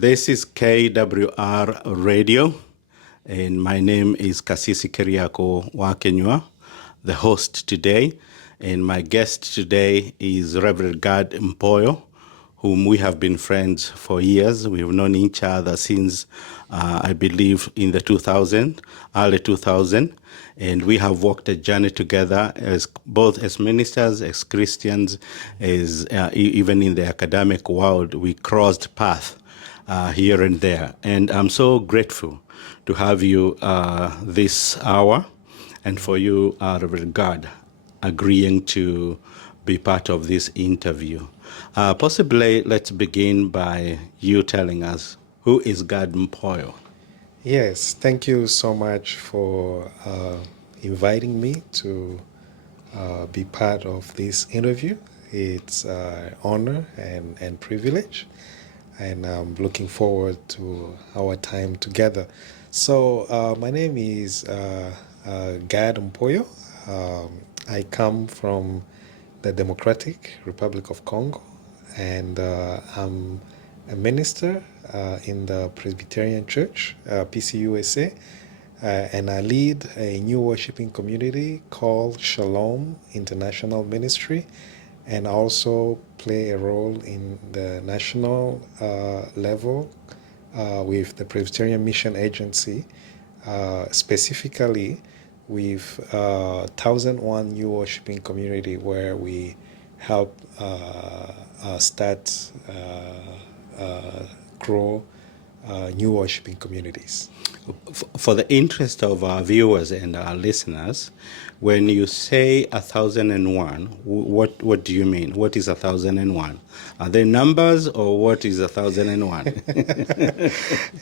This is KWR Radio, and my name is Kasisi Keriako Wakenywa, the host today. And my guest today is Reverend Gad Mpoyo, whom we have been friends for years. We've known each other since, I believe, in the early 2000. And we have walked a journey together, as both as ministers, as Christians, as even in the academic world. We crossed paths here and there. And I'm so grateful to have you this hour, and for you, Reverend Gad, agreeing to be part of this interview. Possibly, let's begin by you telling us, who is Gad Mpoyo? Yes, thank you so much for inviting me to be part of this interview. It's an honor and privilege, and I'm looking forward to our time together. So my name is Gad Mpoyo. I come from the Democratic Republic of Congo, and I'm a minister in the Presbyterian Church, pcusa, and I lead a new worshiping community called Shalom International Ministry, and also play a role in the national level with the Presbyterian Mission Agency, specifically with 1001 New Worshiping Community, where we help start, grow new worshiping communities. For the interest of our viewers and our listeners, when you say 1001, what do you mean? What is 1001? Are they numbers, or what is 1001?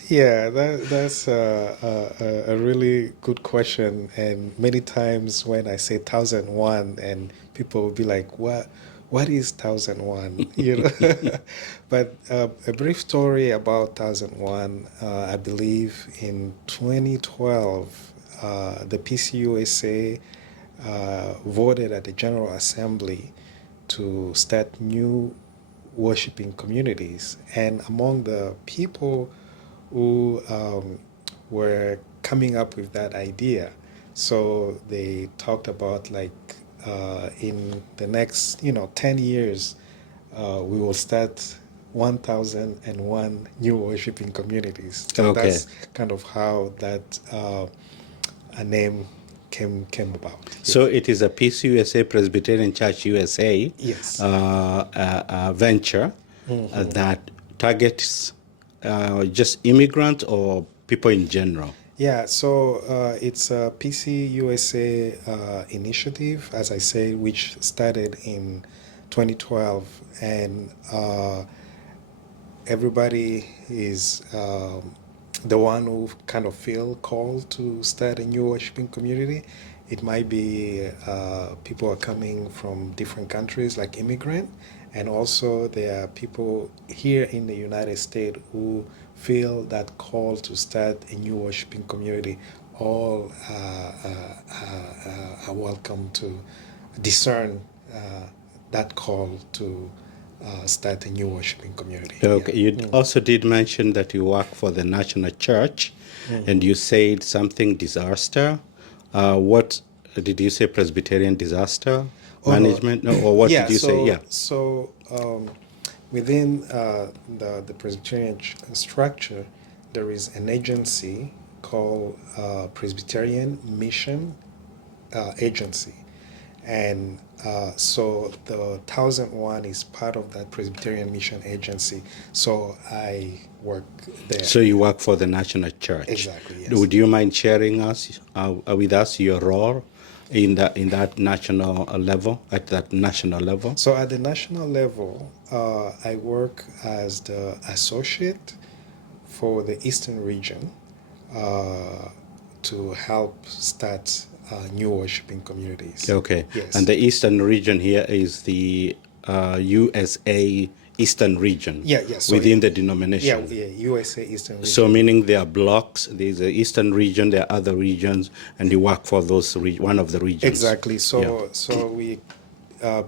Yeah, that's a really good question. And many times when I say 1001, and people will be like, what is 1001? You know, but a brief story about 1001. I believe in 2012, the pcusa voted at the General Assembly to start new worshiping communities, and among the people who were coming up with that idea, so they talked about, like, in the next 10 years we will start 1001 new worshiping communities. So Okay. that's kind of how that a name came about. So it is a PCUSA, Presbyterian Church USA, Yes. Venture that targets just immigrants or people in general. Yeah, so it's a pcusa initiative, as I say, which started in 2012, and everybody is the one who kind of feel called to start a new worshiping community. It might be people are coming from different countries, like immigrant, and also there are people here in the United States who feel that call to start a new worshiping community. All are welcome to discern that call to start a new worshiping community. Okay. Yeah. You also did mention that you work for the national church, and you said something disaster. What did you say? Presbyterian disaster management? No, or what did you say? Yeah. So within the Presbyterian structure, there is an agency called Presbyterian Mission Agency. And so the 1001 is part of that Presbyterian Mission Agency. So I work there. So you work for the national church. Exactly, yes. Would you mind sharing with us your role in that national level, at that national level? So at the national level, I work as the associate for the Eastern region to help start new worshiping communities. Okay. Yes. And the Eastern region here is the USA Eastern region. Yeah. So within the denomination. Yeah. USA Eastern region. So meaning there are blocks. There's the Eastern region. There are other regions, and you work for those one of the regions. Exactly. So we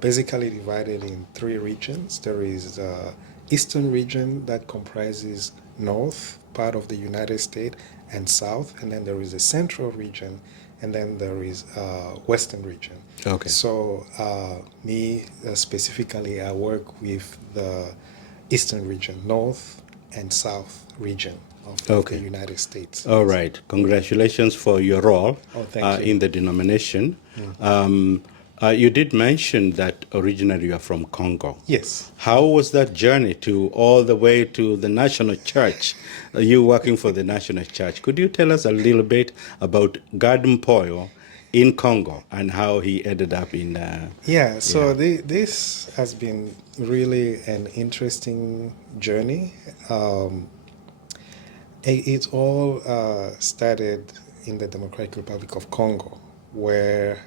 basically divided in three regions. There is the Eastern region that comprises north part of the United States and south, and then there is a central region, and then there is western region. Okay. So me specifically, I work with the eastern region, north and south region of the United States. All right. Congratulations for your role Thank you. in the denomination. You did mention that originally you are from Congo. Yes. How was that journey to all the way to the national church? You working for the national church. Could you tell us a little bit about Gad Mpoyo in Congo and how he ended up in... This has been really an interesting journey. It all started in the Democratic Republic of Congo, where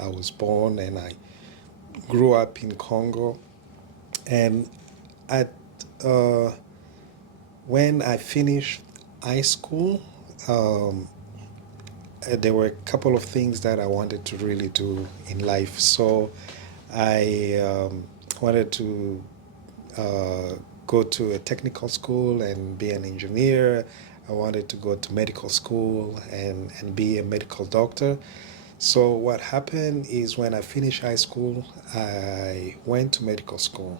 I was born, and I grew up in Congo. And when I finished high school, there were a couple of things that I wanted to really do in life. So I wanted to go to a technical school and be an engineer. I wanted to go to medical school and be a medical doctor. So what happened is when I finished high school, I went to medical school.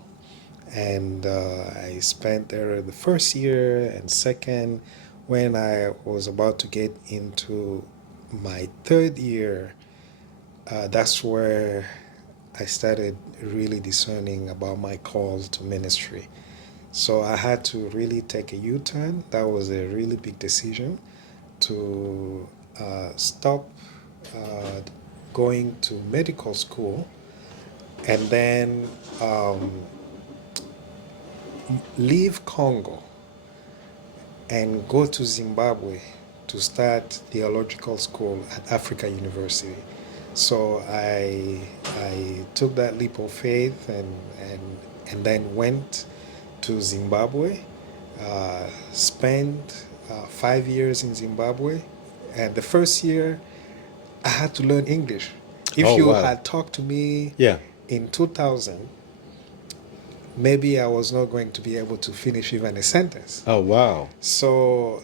And I spent there the first year and second. When I was about to get into my third year, that's where I started really discerning about my call to ministry. So I had to really take a U-turn. That was a really big decision to stop going to medical school and then leave Congo and go to Zimbabwe to start theological school at Africa University. So I took that leap of faith and then went to Zimbabwe, spent 5 years in Zimbabwe, and the first year I had to learn English. If you had talked to me in 2000, maybe I was not going to be able to finish even a sentence. Oh, wow. So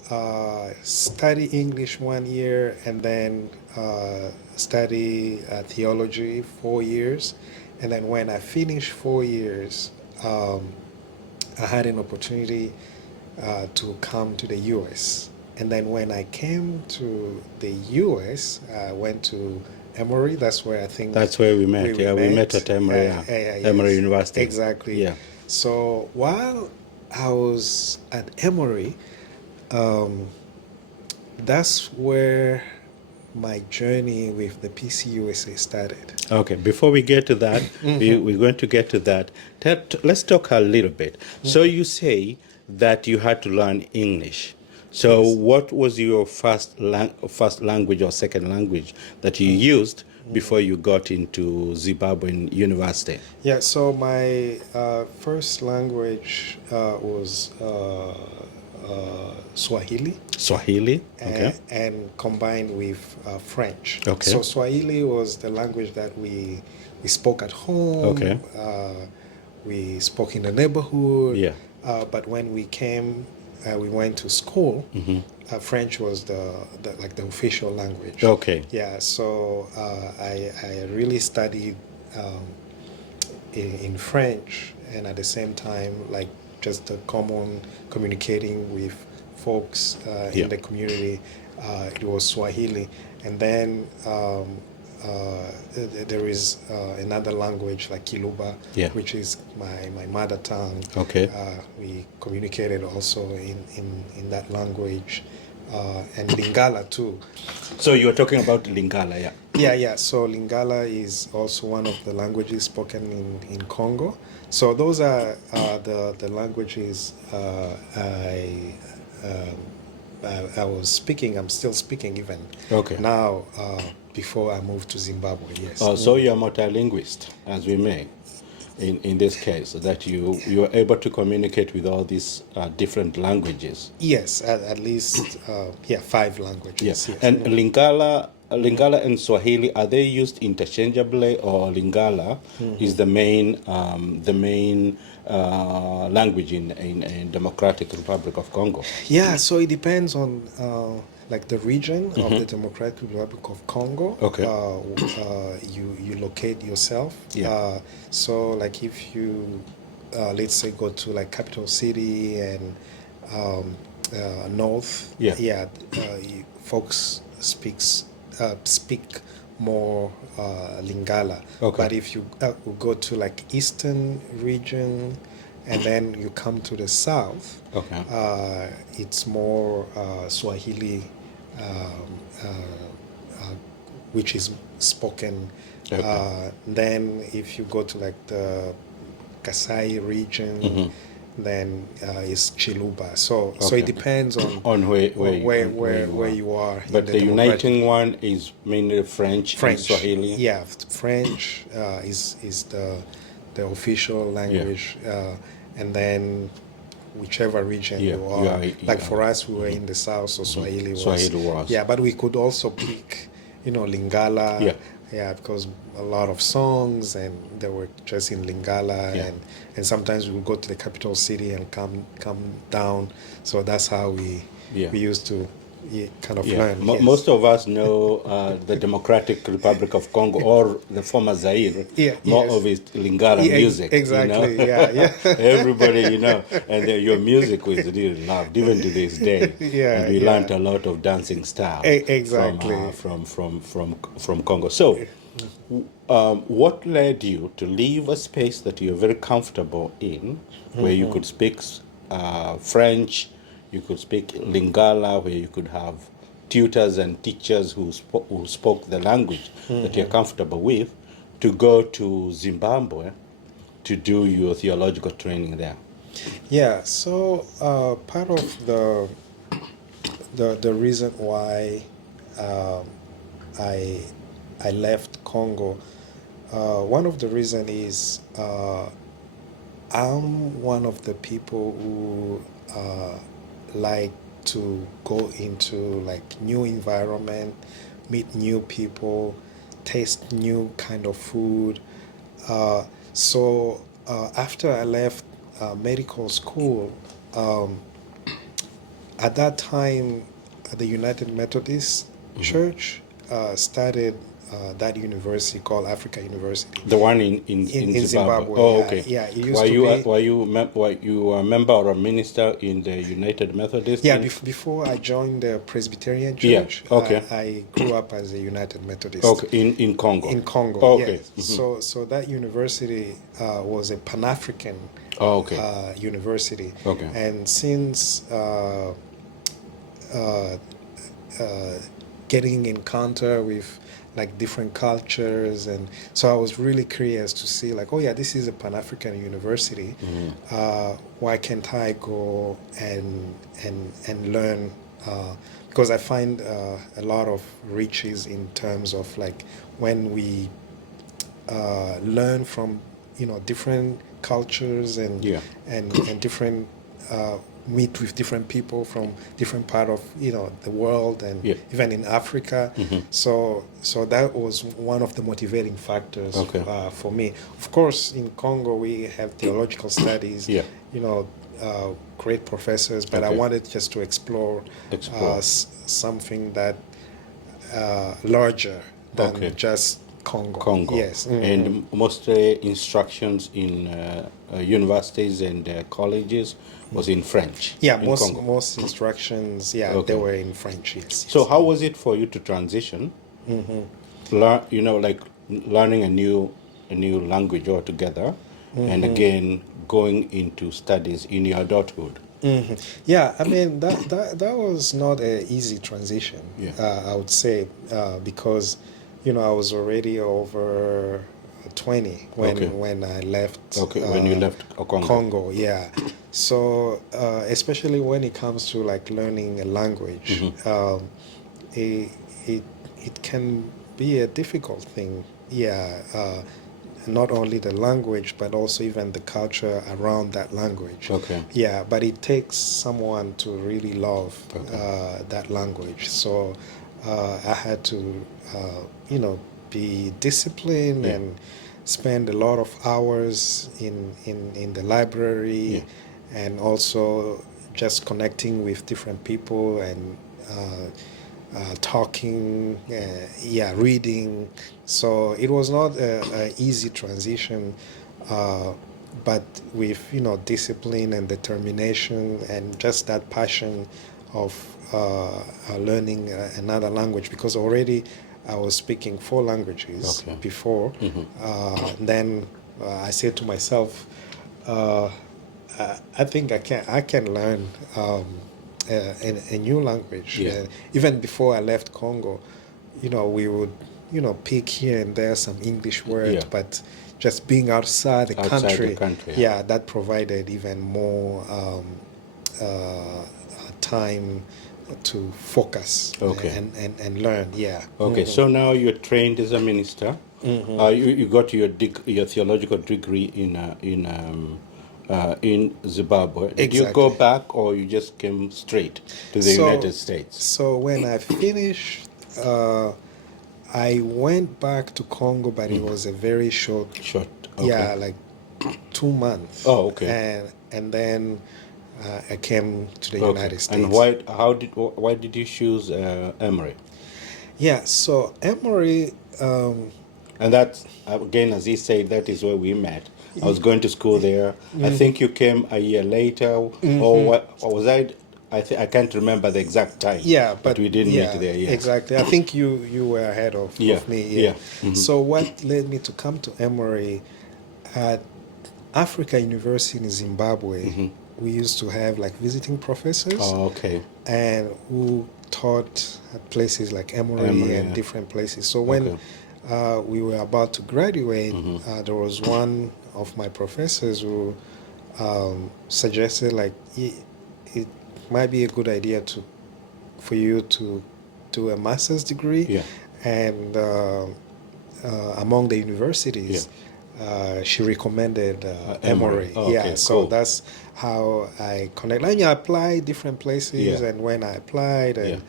study English 1 year and then study theology 4 years. And then when I finished 4 years, I had an opportunity to come to the U.S. And then when I came to the U.S., I went to Emory. That's where I think... That's where we met. We met at Emory, Emory University. Exactly. Yeah. So while I was at Emory, that's where my journey with the pcusa started. Okay, before we get to that, we're going to get to that. Let's talk a little bit. So you say that you had to learn English. So what was your first language or second language that you used before you got into Zimbabwean University? Yeah, so my first language was Swahili. Swahili, okay. And combined with French. Okay. So Swahili was the language that we spoke at home. Okay. We spoke in the neighborhood. Yeah. But when we came, we went to school. French was the official language. Okay. Yeah. So I really studied in French, and at the same time, like just the common communicating with folks in the community. It was Swahili, and then there is another language like Kiluba, which is my mother tongue. Okay. We communicated also in that language, and Lingala too. So you were talking about Lingala, yeah? Yeah. So Lingala is also one of the languages spoken in Congo. So those are the languages I was speaking. I'm still speaking even now. Before I moved to Zimbabwe, yes. Oh, so you're a multilingualist, as we may, in this case, that you are able to communicate with all these different languages. Yes, at least 5 languages. Yes. Yes. And Lingala Lingala and Swahili, are they used interchangeably, or Lingala is the main language in Democratic Republic of Congo? Yeah, so it depends on like the region of the Democratic Republic of Congo. Okay. You locate yourself. Yeah. So like if you let's say go to like capital city and north. Yeah. Folks speak more Lingala. Okay. But if you go to like eastern region and then you come to the south, Okay. it's more Swahili, which is spoken. Okay. Then if you go to like the Kasai region, then it's Chiluba. So Okay. it depends on where you are. But the uniting one is mainly French and Swahili. Yeah, French is the official language, and then whichever region you are. Like for us, we were in the south, so Swahili was. Yeah, but we could also pick, Lingala. Yeah. Yeah, because a lot of songs and they were just in Lingala, and sometimes we would go to the capital city and come down. So that's how we used to kind of learn. Most of us know the Democratic Republic of Congo or the former Zaire. More of it Lingala music. Exactly. Yeah. Everybody, and your music was really loved even to this day. And we learned a lot of dancing style. Exactly. From Congo. So, what led you to leave a space that you're very comfortable in, where you could speak French? You could speak Lingala, where you could have tutors and teachers who spoke the language that you're comfortable with, to go to Zimbabwe to do your theological training there. Yeah, so part of the reason why I left Congo, one of the reasons is I'm one of the people who like to go into like new environment, meet new people, taste new kind of food. So after I left medical school, at that time the United Methodist Church started that university called Africa University. The one in Zimbabwe. Oh, okay. Yeah, it used to be. Were you a member or a minister in the United Methodist? Yeah, before I joined the Presbyterian Church, I grew up as a United Methodist. Okay, in Congo. In Congo. Oh, okay. So that university was a Pan-African university. Okay. And since getting in encounter with like different cultures, and so I was really curious to see like, oh yeah, this is a Pan-African university. Why can't I go and learn? Because I find a lot of riches in terms of like when we learn from different cultures and different meet with different people from different part of the world and even in Africa. So that was one of the motivating factors for me. Of course, in Congo we have theological studies, great professors, but I wanted just to explore. Something that larger than just Congo. Yes. And mostly instructions in universities and colleges was in French. Yeah, most instructions, they were in French. Yes. So how was it for you to transition? Like learning a new language altogether, and again going into studies in your adulthood. Yeah, I mean that was not an easy transition. I would say because I was already over 20 when I left. When you left Congo, yeah. So especially when it comes to like learning a language, it can be a difficult thing. Not only the language, but also even the culture around that language. But it takes someone to really love that language. So I had to, be disciplined Yeah. and spend a lot of hours in the library, Yeah. and also just connecting with different people and talking, reading. So it was not a easy transition, but with discipline and determination and just that passion of learning another language, because already I was speaking 4 languages Okay. before. Then I said to myself, uh, I think I can learn a new language. Yeah. Even before I left Congo, we would pick here and there some English words, Yeah. but just being outside the Outside the country, country, yeah, that provided even more time to focus Okay. and learn. Yeah. Okay, so now you're trained as a minister. You got your your theological degree in Zimbabwe. Did you go Exactly. back, or you just came straight to the So, United States? so when I finished, I went back to Congo, but it was a very short, Short. Okay. yeah, like 2 months. Oh, okay. And then I came to the Okay. United States. And why did you choose Emory? Yeah, so Emory, And that's, again, as he said, that is where we met. I was going to school there. I think you came a year later, or what? Or was I? I can't remember the exact time. yeah, but we didn't yeah, meet there. Yeah. exactly. I think you were ahead of Yeah, me. yeah. So what led me to come to Emory at Africa University in Zimbabwe? We used to have like visiting professors. Oh, okay. And who taught at places like Emory and yeah. different places. So when we were about to graduate, there was one of my professors who suggested like it might be a good idea for you to do a master's degree. Yeah. And among the universities, she recommended Emory. Oh, okay, yeah, so cool. that's how I connect. I applied different places, Yeah. and when I applied, and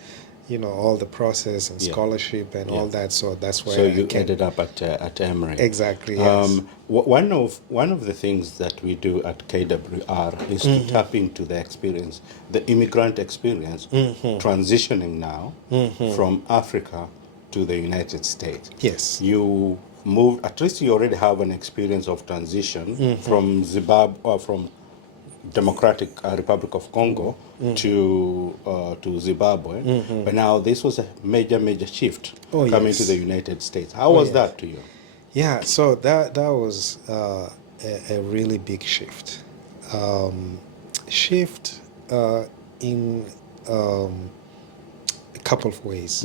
all the process and Yeah. scholarship and all that. So that's where So I you came. ended up at Emory. Exactly. Yes. One of the things that we do at KWR is to tap into the experience, the immigrant experience, transitioning now from Africa to the United States. Yes. You moved. At least you already have an experience of transition from Zimbabwe, or from Democratic Republic of Congo to Zimbabwe, but now this was a major shift coming yes. to the United States. How was yes. that to you? Yeah, so that was a really big shift. Shift in a couple of ways.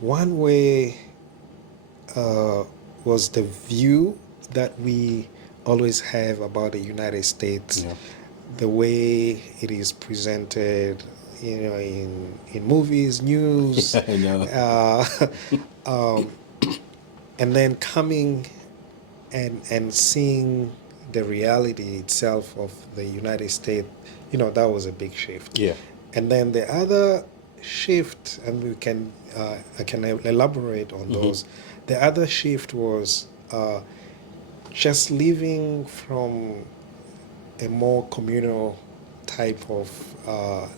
One way was the view that we always have about the United States, the way it is presented, in movies, news. I know. And then coming and seeing the reality itself of the United States, that was a big shift. Yeah. And then the other shift, and I can elaborate on those. The other shift was just living from a more communal type of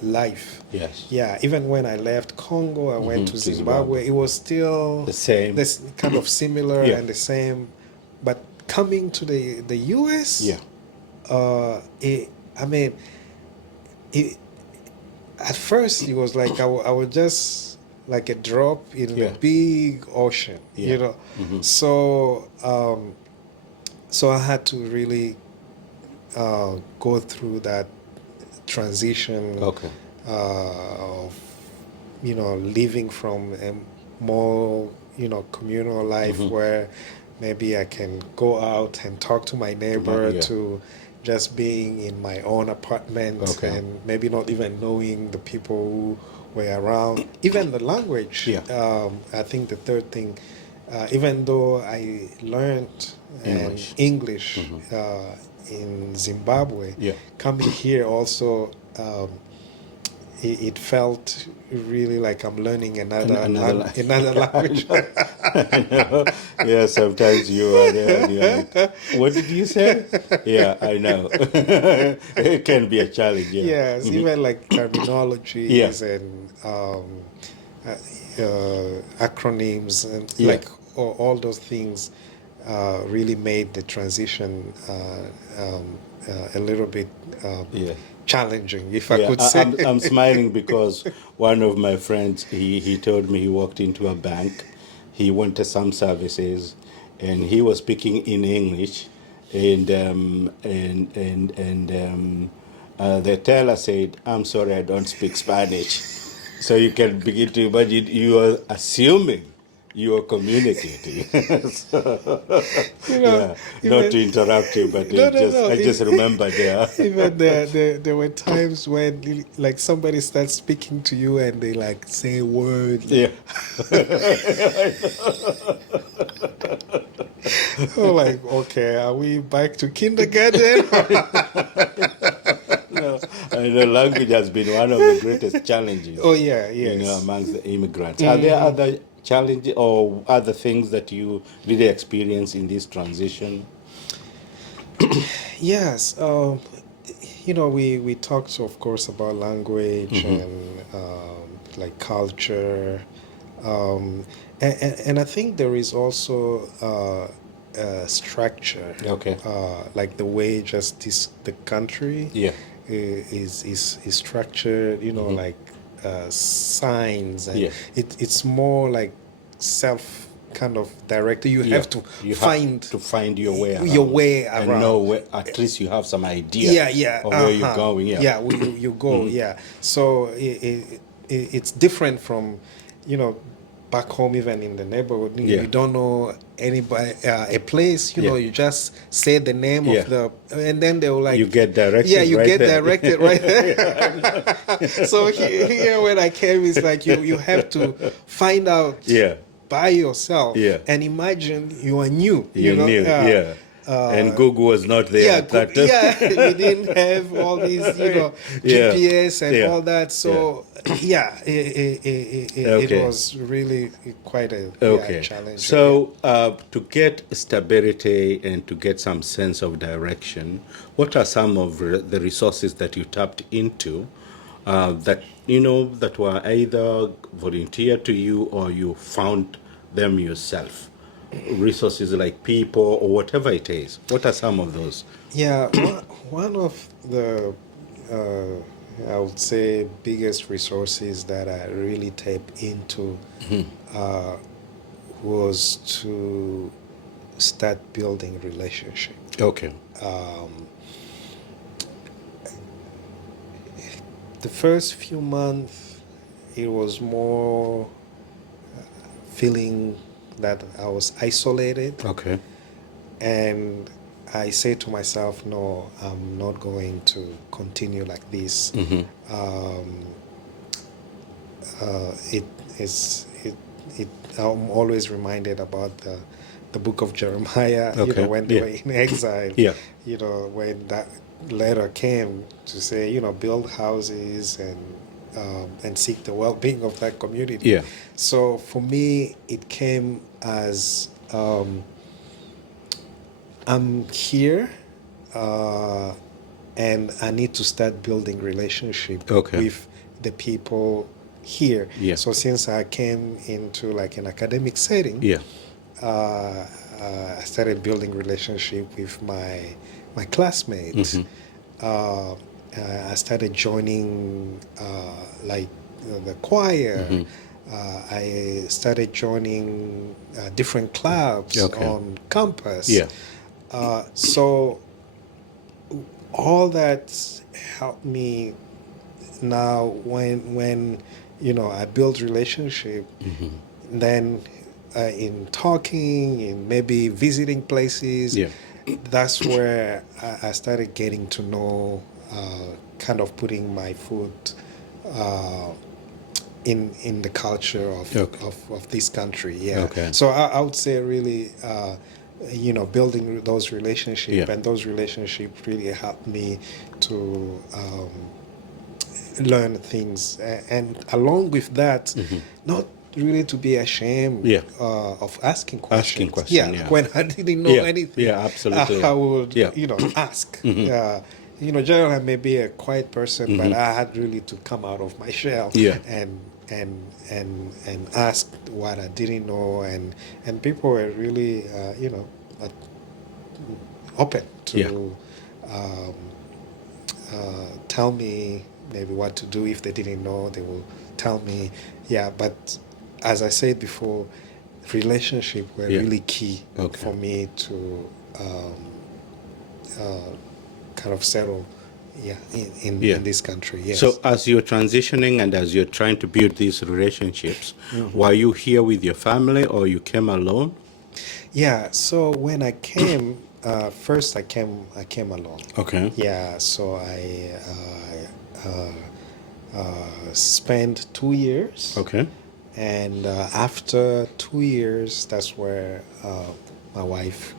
life. Yes. Yeah, even when I left Congo, I went to To Zimbabwe. It was still The same. this kind of similar Yeah. and the same. But coming to the US, Yeah. At first it was like I was just like a drop in Yeah. the big ocean, Yeah. So so I had to really go through that transition Okay. of living from a more communal life where maybe I can go out and talk to my neighbor, Yeah. to just being in my own apartment, Okay. and maybe not even knowing the people who were around, even the language. Yeah. I think the third thing, even though I learned English in Zimbabwe, Yeah. coming here also it felt really like I'm learning another Another another language. I know. Yeah, sometimes you are there and you're like, what did you say? Yeah, I know. It can be a challenge, yeah. Yes, even like Yeah, terminologies and acronyms and yeah, like all those things really made the transition a little bit yeah. challenging, if I Yeah, could say. I'm smiling because one of my friends he told me he walked into a bank, he wanted some services, and he was speaking in English, and the teller said, "I'm sorry, I don't speak Spanish." So you can begin to imagine you are assuming you are communicating. You know, Yeah, not even to interrupt you, but no, no, no. I just remember there. Even there were times when like somebody starts speaking to you and they like say a word. Yeah. Oh, like, okay, are we back to kindergarten? No, I know language has been one of the greatest challenges, Oh yeah, yes. amongst the immigrants. Are there other challenges or other things that you really experience in this transition? Yes, we talked, of course, about language and like culture, um, and I think there is also structure, Okay. like the way just the country Yeah. is structured. Like signs, and Yeah. it's more like self kind of directed. You Yeah. have to You have find to find your way your around way and know around. where at least you have some idea Yeah, yeah, of where you're uh-huh. going. Yeah. Yeah, where you go, yeah. So it's different from, you know, back home, even in the neighborhood. Yeah. You don't know anybody, a place, Yeah. you just say the name Yeah. of and then they'll like, You get directed yeah, you right get there. directed right there. So here when I came, it's like you have to find out Yeah. by yourself. Yeah. And imagine you are new, You knew. Yeah. And Google was not there yeah, at that time. yeah, we didn't have all these, Yeah. GPS and Yeah. all that. So, yeah, it Okay. was really quite a Okay. challenge. So, to get stability and to get some sense of direction, what are some of the resources that you tapped into that that were either volunteered to you or you found them yourself? Resources like people or whatever it is. What are some of those? Yeah, one of the, I would say, biggest resources that I really tapped into was to start building relationship. Okay. The first few months, it was more feeling that I was isolated. Okay. And I say to myself, no, I'm not going to continue like this. It is it. I'm always reminded about the book of Jeremiah. Okay. When they were in exile. Yeah. When that letter came to say, build houses and seek the well-being of that community. Yeah. So for me, it came as I'm here, and I need to start building relationship with the people here. Yeah. So since I came into like an academic setting, Yeah. I started building relationship with my classmates. I started joining the choir. I started joining different clubs on campus. Yeah. So all that helped me now when I build relationship, then in talking, in maybe visiting places, that's where I started getting to know, kind of putting my foot in the culture of this country. Yeah. Okay. So I would say really, building those relationships, and those relationships really helped me to learn things, and along with that, not really to be ashamed of asking questions. When I didn't know anything, absolutely. I would, ask. Generally, I may be a quiet person, but I had really to come out of my shell and ask what I didn't know, and people were really, open to tell me maybe what to do. If they didn't know, they will tell me. But as I said before, relationship were really key for me to kind of settle in this country. Yes. So as you're transitioning and as you're trying to build these relationships, were you here with your family or you came alone? So when I came, first I came alone. Okay. So I spent 2 years. Okay. And after 2 years, that's where my wife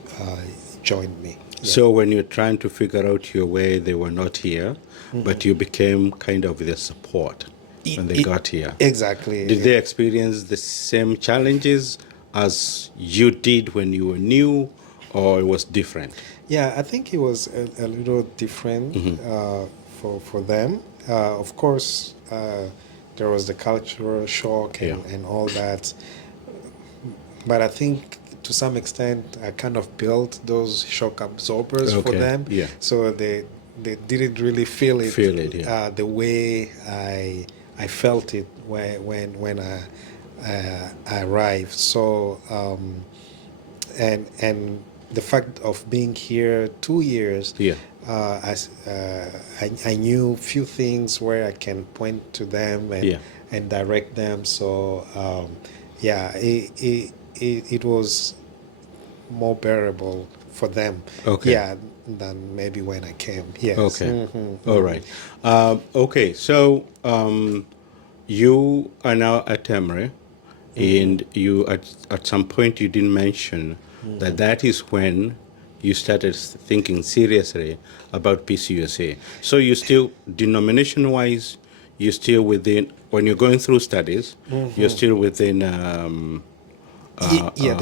joined me. So when you're trying to figure out your way, they were not here, but you became kind of their support when they got here. Exactly. Did they experience the same challenges as you did when you were new, or it was different? I think it was a little different for them. Of course, there was the cultural shock and all that. But I think to some extent, I kind of built those shock absorbers for them. So they didn't really feel it the way I felt it when I arrived. So and the fact of being here 2 years, I knew few things where I can point to them and direct them. So it was more bearable for them. Than maybe when I came. Yes. Okay. All right. Okay. So you are now at Emory, and you at some point you didn't mention that is when you started thinking seriously about pcusa. So you still, denomination-wise, you're still within, when you're going through studies, you're still within the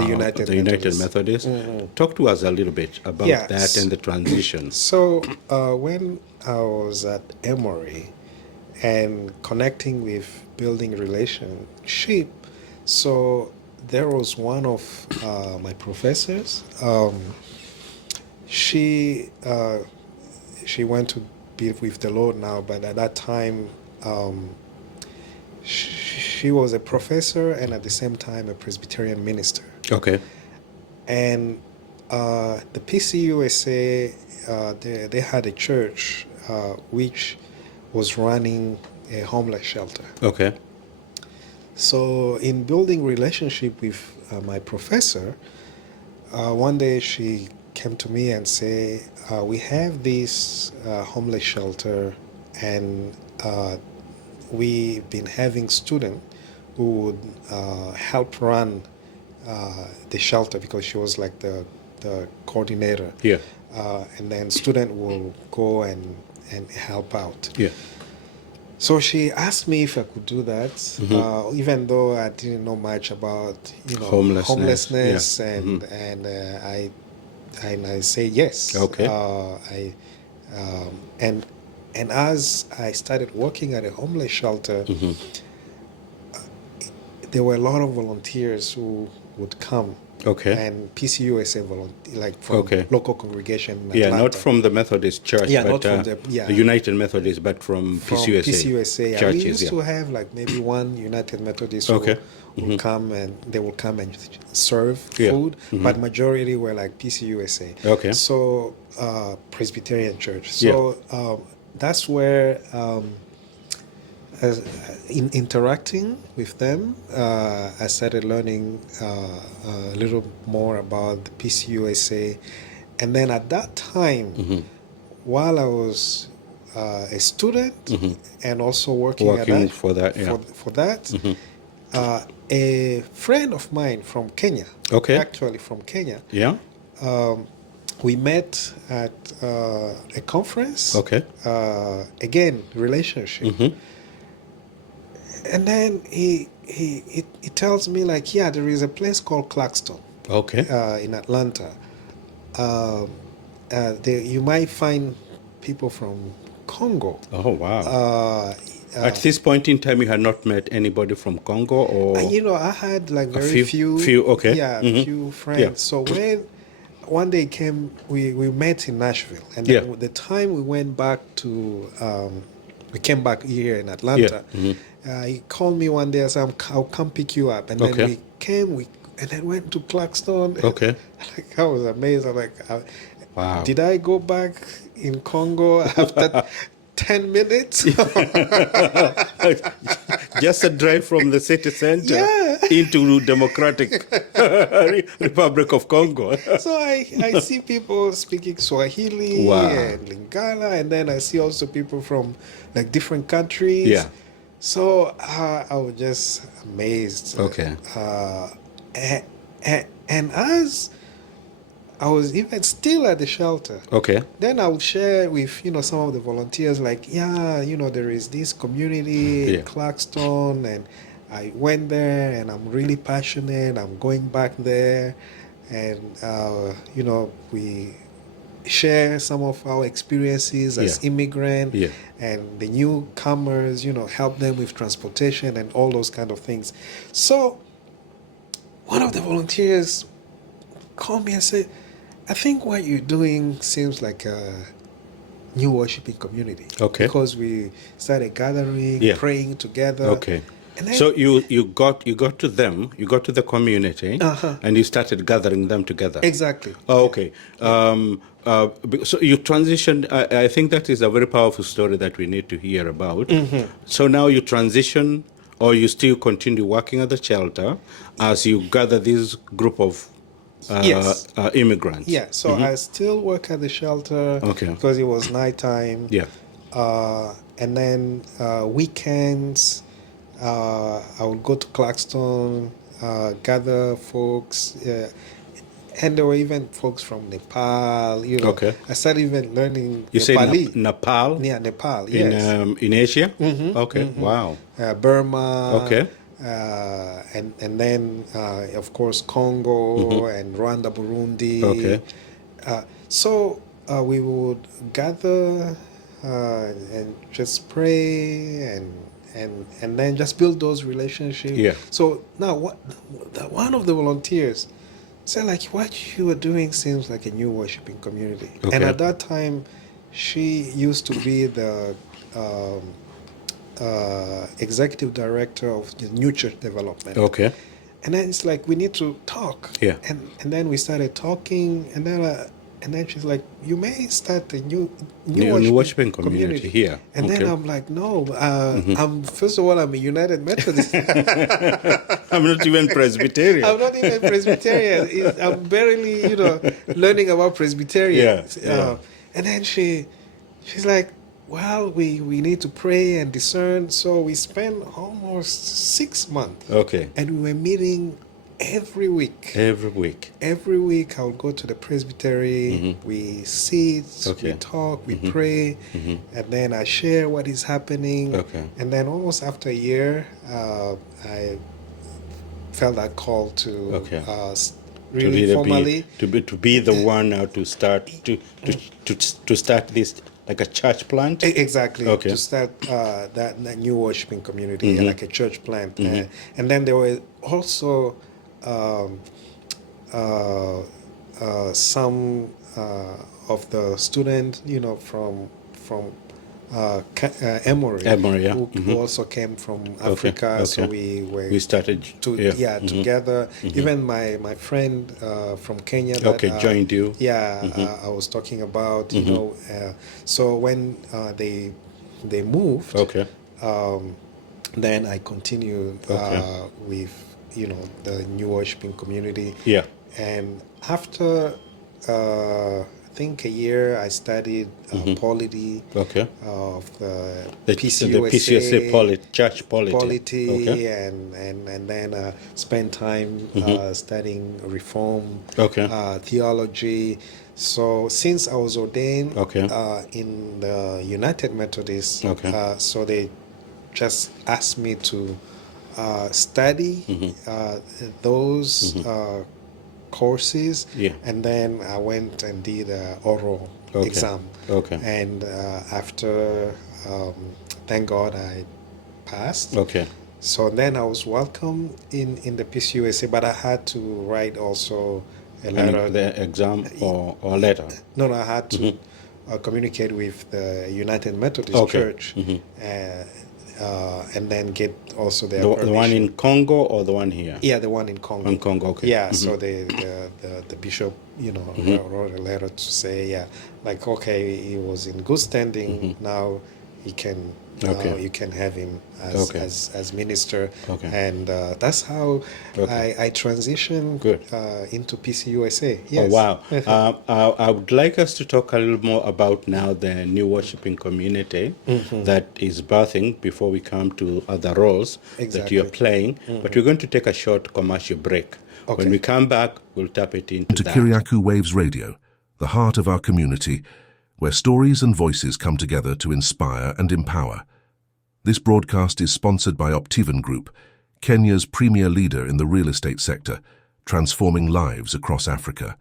United Methodist. Talk to us a little bit about that and the transition. So when I was at Emory and connecting with building relationship, so there was one of my professors. She went to be with the Lord now, but at that time she was a professor and at the same time a Presbyterian minister. Okay. And the pcusa, they had a church which was running a homeless shelter. Okay. So in building relationship with my professor, one day she came to me and say, we have this homeless shelter, and we've been having students who would help run the shelter, because she was like the coordinator. And then student will go and help out. So she asked me if I could do that, even though I didn't know much about homelessness and I say yes. Okay. And as I started working at a homeless shelter, there were a lot of volunteers who would come. Okay. And pcusa like from local congregation in Yeah, Atlanta. not from the Methodist Church, but not from the United Methodist, but from pcusa churches. We used to have like maybe one United Methodist who will come, and they will come and serve food, but majority were like pcusa. Okay. So Presbyterian Church. So that's where in interacting with them, I started learning a little more about the pcusa. And then at that time, while I was a student and also working for that, a friend of mine from Kenya, actually from Kenya, we met at a conference. Okay. Again, relationship. And then he tells me like, yeah, there is a place called Clarkston. Okay. In Atlanta. There, you might find people from Congo. Oh, wow. At this point in time, you had not met anybody from Congo, or I had like very few. Okay. Yeah, few friends. Yeah. So when one day came, we met in Nashville, and then the time we went back to, we came back here in Atlanta. He called me one day and said, "I'll come pick you up," and then we came. And then went to Clarkston. Okay. Like, I was amazed. I'm like, wow. Did I go back in Congo after 10 minutes? Just a drive from the city center into Democratic Republic of Congo. So I see people speaking Swahili and Lingala, and then I see also people from like different countries. Yeah. So I was just amazed. Okay. And as I was even still at the shelter, then I would share with some of the volunteers, like, there is this community in Clarkston, and I went there, and I'm really passionate. I'm going back there, and we share some of our experiences as immigrant, and the newcomers, help them with transportation and all those kind of things. So one of the volunteers called me and said, "I think what you're doing seems like a new worshiping community." Okay. Because we started gathering, praying together. Okay. And then, so you got to them, you got to the community, and you started gathering them together. Exactly. Oh, okay. So you transitioned. I think that is a very powerful story that we need to hear about. So now you transition, or you still continue working at the shelter as you gather this group of immigrants? Yeah, so I still work at the shelter because it was nighttime. Yeah. And then weekends, I would go to Clarkston, gather folks. And there were even folks from Nepal. I started even learning Nepali. Nepal? Yeah, Nepal, yes. In Asia? Wow. Burma. And then, of course, Congo and Rwanda, Burundi. So we would gather and just pray and then just build those relationships. Yeah. So now, one of the volunteers said, like, what you are doing seems like a new worshiping community. And at that time, she used to be the executive director of the New Church Development. And then it's like, we need to talk. Yeah. And then we started talking, and then she's like, you may start a new worshiping community here. And then I'm like, no, I'm first of all, I'm a United Methodist. I'm not even Presbyterian. I'm not even Presbyterian. I'm barely, learning about Presbyterian. And then she's like, well, we need to pray and discern. So we spent almost 6 months. And we were meeting every week. Every week I would go to the presbytery. We sit, we talk, we pray, and then I share what is happening. And then almost after a year, I felt that call to really formally to be the one now to start to start this, like a church plant. Exactly. To start that new worshiping community, like a church plant. And then there were also some of the students, from Emory, who also came from Africa. So we started together. Even my friend from Kenya that joined you. I was talking about. So when they moved, then I continued with the new worshiping community. And after think a year I studied polity Okay. of the The PCUSA church polity. polity, Okay. and then spent time studying Reform Okay. theology. So since I was ordained Okay. in the United Methodists, Okay. so they just asked me to study those courses, Yeah. and then I went and did an oral exam. Okay. And after, thank God, I passed. Okay. So then I was welcome in the PCUSA, but I had to write also a letter. The exam or letter? No, I had to communicate with the United Methodist Church, and then get also their permission. The one in Congo or the one here? Yeah, the one in Congo. In Congo, okay. Yeah, so the bishop, wrote a letter to say, like, okay, he was in good standing. Now he can, you can have him as minister. Okay. And that's how I transitioned into PCUSA. Yes. Oh, wow. I would like us to talk a little more about now the new worshiping community that is birthing before we come to other roles that you're playing. But we're going to take a short commercial break. Okay. When we come back, we'll tap it into that. Kiriakou Waves Radio, the heart of our community, where stories and voices come together to inspire and empower. This broadcast is sponsored by Optivan Group, Kenya's premier leader in the real estate sector, transforming lives across Africa.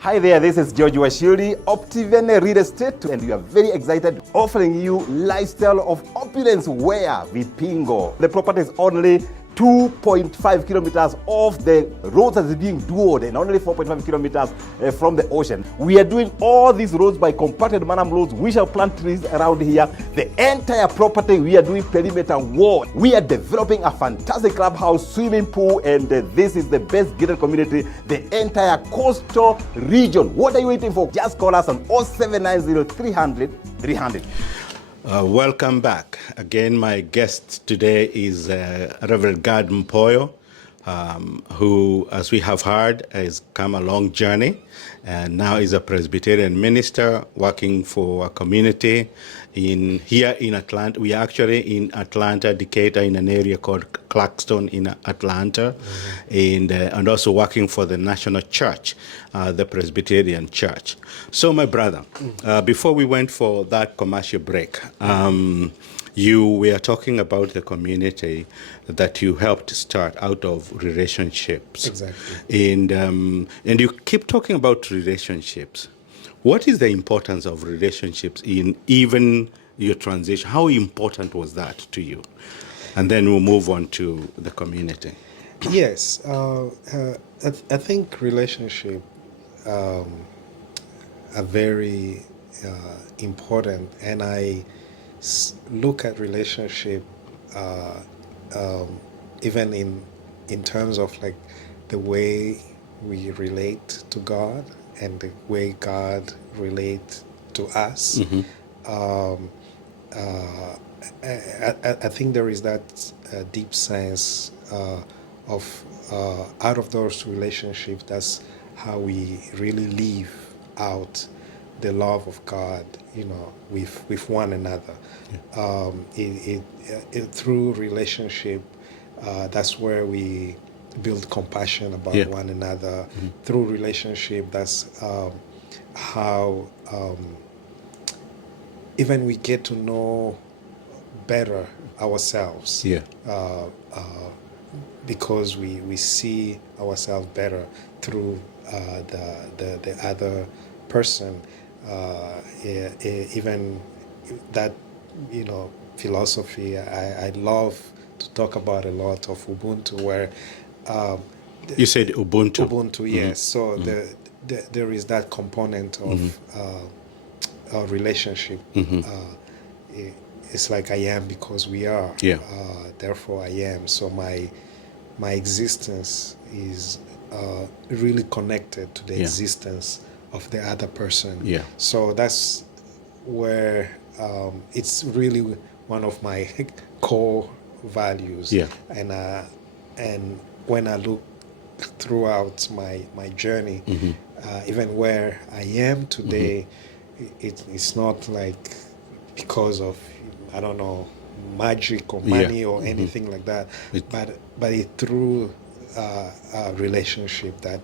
Hi there, this is George Washiri, Optivan Real Estate, and we are very excited offering you lifestyle of opulence where Vipingo. The property is only 2.5 kilometers off the roads that is being duoed and only 4.5 kilometers from the ocean. We are doing all these roads by compacted manam roads. We shall plant trees around here. The entire property, we are doing perimeter wall. We are developing a fantastic clubhouse, swimming pool, and this is the best gated community, the entire coastal region. What are you waiting for? Just call us on 0790 300 300. Welcome back. Again, my guest today is Reverend Gad Mpoyo, who, as we have heard, has come a long journey and now is a Presbyterian minister working for a community here in Atlanta. We are actually in Atlanta, Decatur, in an area called Clarkston in Atlanta, and also working for the national church, the Presbyterian Church. So, my brother, before we went for that commercial break, we are talking about the community that you helped start out of relationships. Exactly. And you keep talking about relationships. What is the importance of relationships in even your transition? How important was that to you? And then we'll move on to the community. Yes, I think relationships are very important, and I look at relationship even in terms of like the way we relate to God and the way God relates to us. I think there is that deep sense of out of those relationships, that's how we really live out the love of God, with one another. Through relationship, that's where we build compassion about one another. Through relationship, that's how even we get to know better ourselves. Because we see ourselves better through the other person. Even that, philosophy, I love to talk about a lot of Ubuntu, where you said Ubuntu. Ubuntu, yes. So there is that component of relationship. It's like I am because we are. Therefore, I am. So my existence is really connected to the existence of the other person. So that's where it's really one of my core values. And when I look throughout my journey. Even where I am today, it's not like because of, I don't know, magic or money or anything like that, but it through a relationship that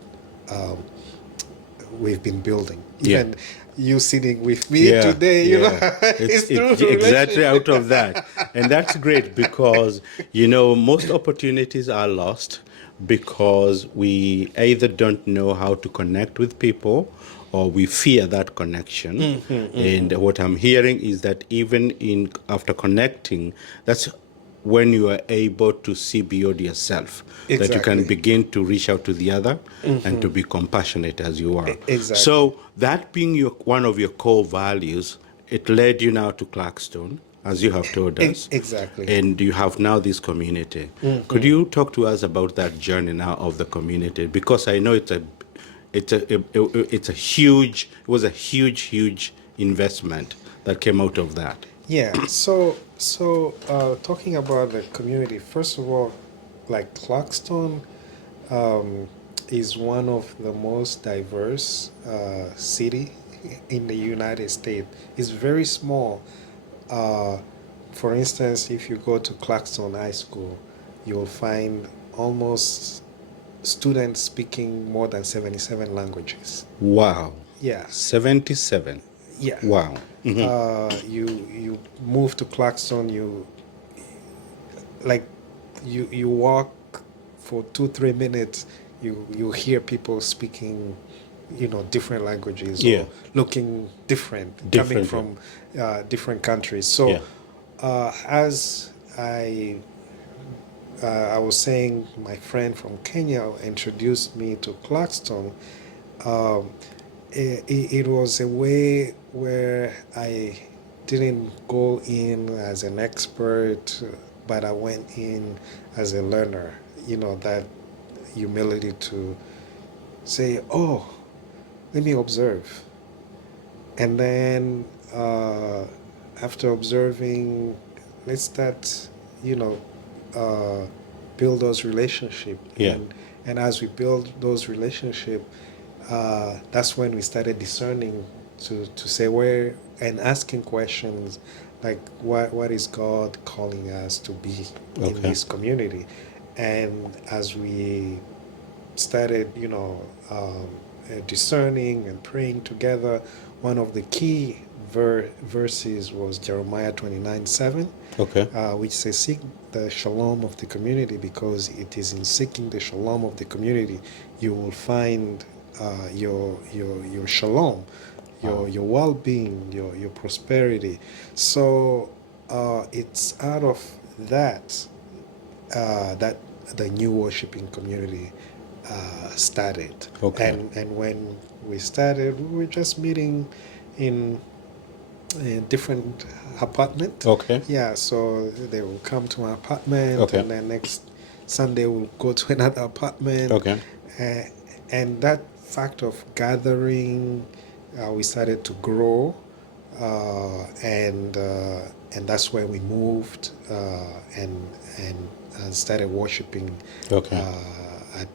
we've been building. Even you sitting with me today, you know, it's through exactly out relationship. of that. And that's great because, you know, most opportunities are lost because we either don't know how to connect with people or we fear that connection. And what I'm hearing is that even in after connecting, that's when you are able to see beyond yourself, that you can Exactly. begin to reach out to the other and to be compassionate as you are. Exactly. So that being one of your core values, it led you now to Clarkston, as you have told us. Exactly. And you have now this community. Could you talk to us about that journey now of the community? Because I know it was a huge investment that came out of that. Yeah. So talking about the community, first of all, like Clarkston is one of the most diverse city in the United States. It's very small. For instance, if you go to Clarkston High School, you'll find almost students speaking more than 77 languages. Wow. Yeah. 77. Yeah. Wow. You move to Clarkston, you walk for 2-3 minutes, you hear people speaking, you know, different languages or looking different, coming from different countries. So as I was saying, my friend from Kenya introduced me to Clarkston. It was a way where I didn't go in as an expert, but I went in as a learner. You know, that humility to say, oh, let me observe. And then after observing, let's start, you know, build those relationships. And as we build those relationships, that's when we started discerning to say where and asking questions like what is God calling us to be in this community. And as we started, you know, discerning and praying together, one of the key verses was Jeremiah 29:7, which says, seek the shalom of the community, because it is in seeking the shalom of the community you will find your shalom, your well-being, your prosperity. So it's out of that that the new worshiping community started. And when we started, we were just meeting in a different apartment. Yeah, so they will come to my apartment, and then next Sunday we'll go to another apartment. And that fact of gathering, we started to grow, and that's where we moved and started worshiping at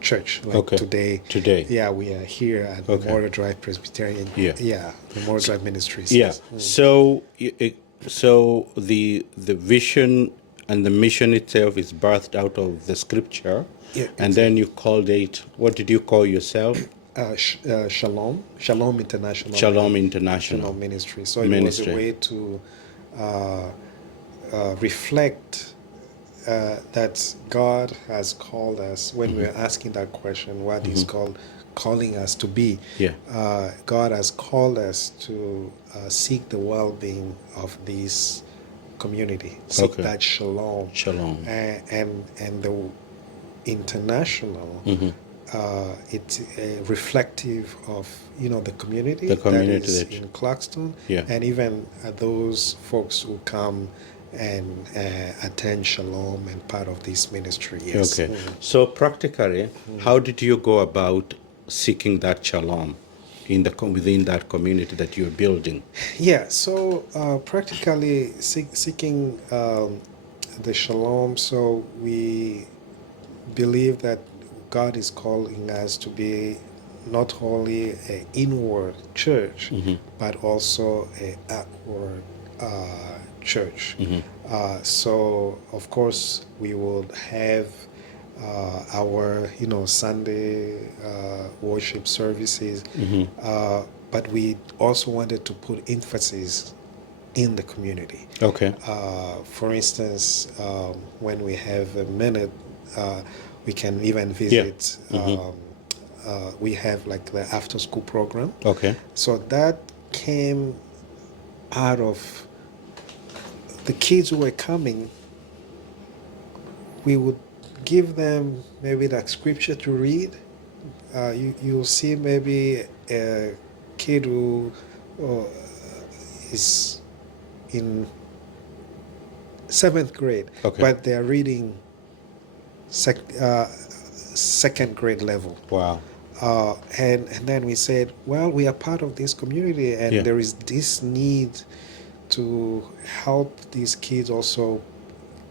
church. Like today, yeah, we are here at Memorial Drive Presbyterian. Memorial Drive Ministries. So so the vision and the mission itself is birthed out of the scripture. And then you called it, what did you call yourself? Shalom International. Shalom International Ministry. So it was a way to reflect that God has called us. When we're asking that question, what is calling us to be? God has called us to seek the well-being of this community. Seek that shalom. And the international, it's reflective of, you know, the community that is in Clarkston, and even those folks who come and attend Shalom and part of this ministry. So practically, how did you go about seeking that Shalom within that community that you're building? So practically seeking the Shalom. So we believe that God is calling us to be not only an inward church, but also an outward church. So, of course, we will have our, Sunday worship services, but we also wanted to put emphasis in the community. Okay. For instance, when we have a minute, we can even visit. We have like the after-school program. Okay. So that came out of the kids who were coming. We would give them maybe that scripture to read. You'll see maybe a kid who is in 7th grade, Okay. but they're reading second grade level. Wow. And then we said, well, we are part of this community, and there is this need to help these kids also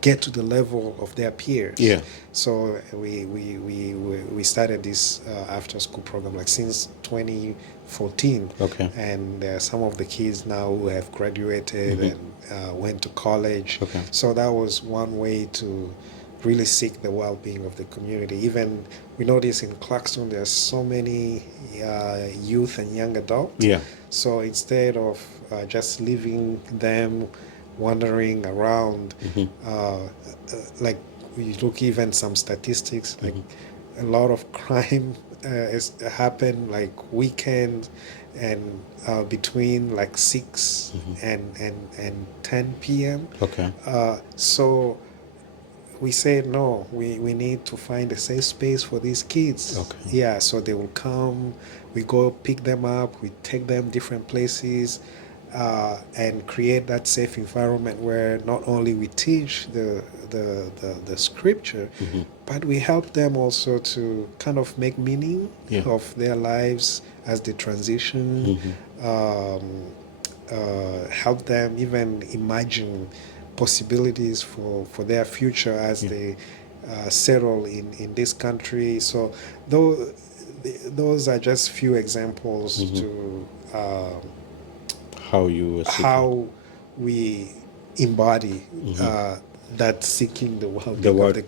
get to the level of their peers. Yeah. So we started this after school program like since 2014. Okay. And some of the kids now who have graduated and went to college. Okay. So that was one way to really seek the well-being of the community. Even we notice in Clarkston there's so many youth and young adults. Yeah. So instead of just leaving them wandering around, like we look even some statistics, like a lot of crime is happen like weekend and between like 6 and 10 p.m. Okay. So we said no, we need to find a safe space for these kids. Okay. Yeah, so they will come, we go pick them up, we take them different places, and create that safe environment where not only we teach the scripture, but we help them also to kind of make meaning of their lives as they transition, help them even imagine possibilities for their future as they settle in this country. So those are just few examples to how we embody that seeking the well-being word of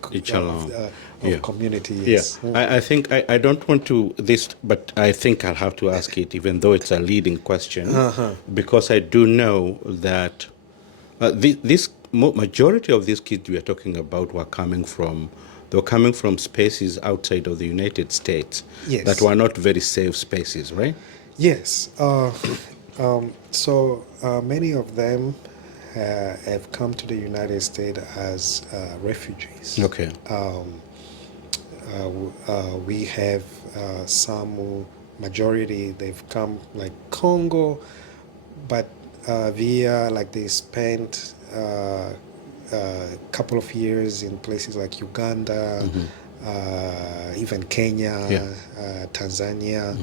community. Yes. Yeah, I think I don't want to this, but I think I'll have to ask it, even though it's a leading question, because I do know that this majority of these kids we are talking about were coming from spaces outside of the United States that were not very safe spaces, right? Yes. So many of them have come to the United States as refugees. Okay. We have some majority, they've come like Congo, but via like they spent a couple of years in places like Uganda, even Kenya, Tanzania.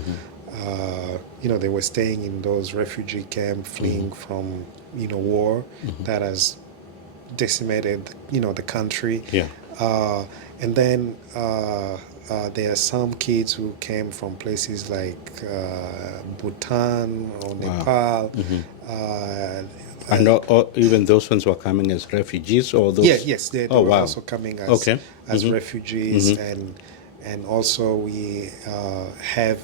They were staying in those refugee camps, fleeing from, war that has decimated, the country. Yeah. And then there are some kids who came from places like Bhutan or Nepal. And even those ones were coming as refugees, or those? Yes, they were also coming as refugees, and also we have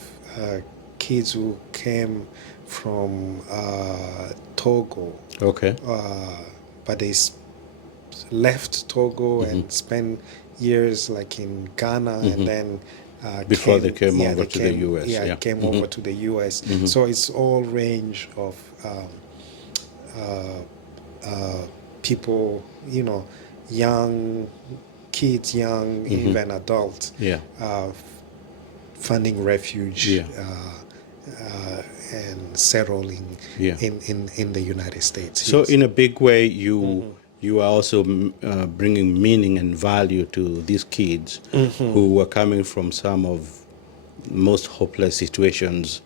kids who came from Togo. Okay. But they left Togo and spent years like in Ghana, and then before they came over to the U.S. Came over to the U.S. So it's all range of people, young kids, even adults, finding refuge and settling in the United States. So in a big way, you are also bringing meaning and value to these kids who were coming from some of most hopeless situations.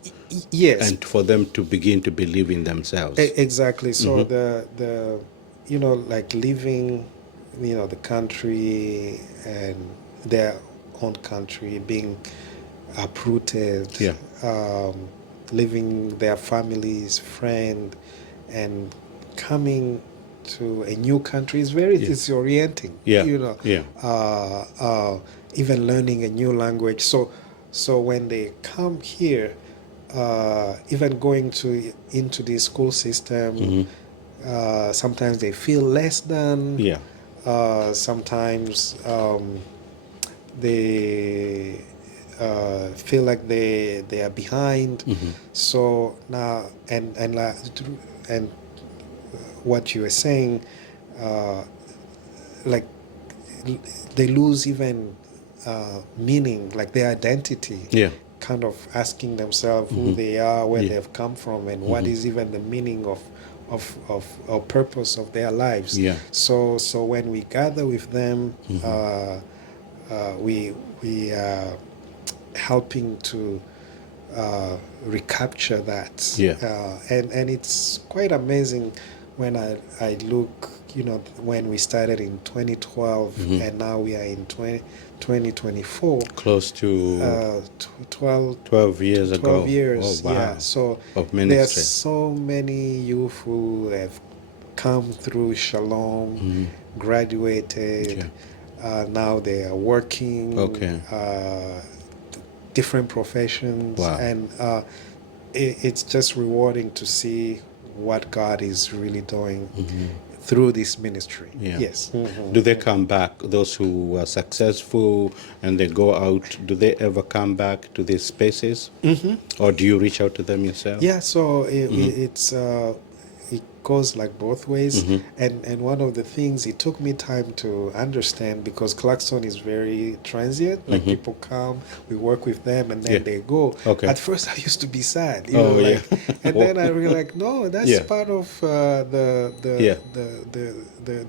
Yes. And for them to begin to believe in themselves. Exactly. So the like leaving, the country, and they're own country, being uprooted, Yeah. leaving their families, friends, and coming to a new country is very disorienting. Yeah. You know, Yeah. even learning a new language. So when they come here, even going into the school system, sometimes they feel less than. Yeah. Sometimes they feel like they are behind. So now and what you were saying, like they lose even meaning, like their identity. Yeah. Kind of asking themselves who they are, where Yeah. they've come from, and what is even the meaning of or purpose of their lives. Yeah. So when we gather with them, we are helping to recapture that. Yeah. And it's quite amazing when I look, when we started in 2012 and now we are in 2024. Close to 12 years ago. 12 years, Oh, wow. yeah. So Of there's ministry. so many youth who have come through Shalom, graduated. Now they are working. Okay. Different professions. Wow. And it's just rewarding to see what God is really doing through this ministry. Yeah. Yes. Do they come back, those who are successful and they go out, do they ever come back to these spaces? Or do you reach out to them yourself? Yeah, so it goes like both ways. And one of the things it took me time to understand, because Clarkston is very transient. Like people come, we work with them, and then Yeah. they go. Okay. At first, I used to be sad. Oh, yeah. And then I realized, no, that's Yeah. part of Yeah.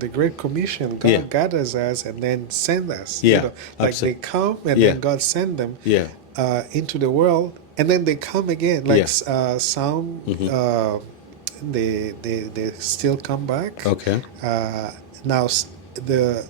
the Great Commission. God Yeah. gathers us and then send us. Yeah, like absolutely. they come and Yeah. then God send them Yeah. into the world, and then they come again. Like Yeah. some, they still come back. Okay. Now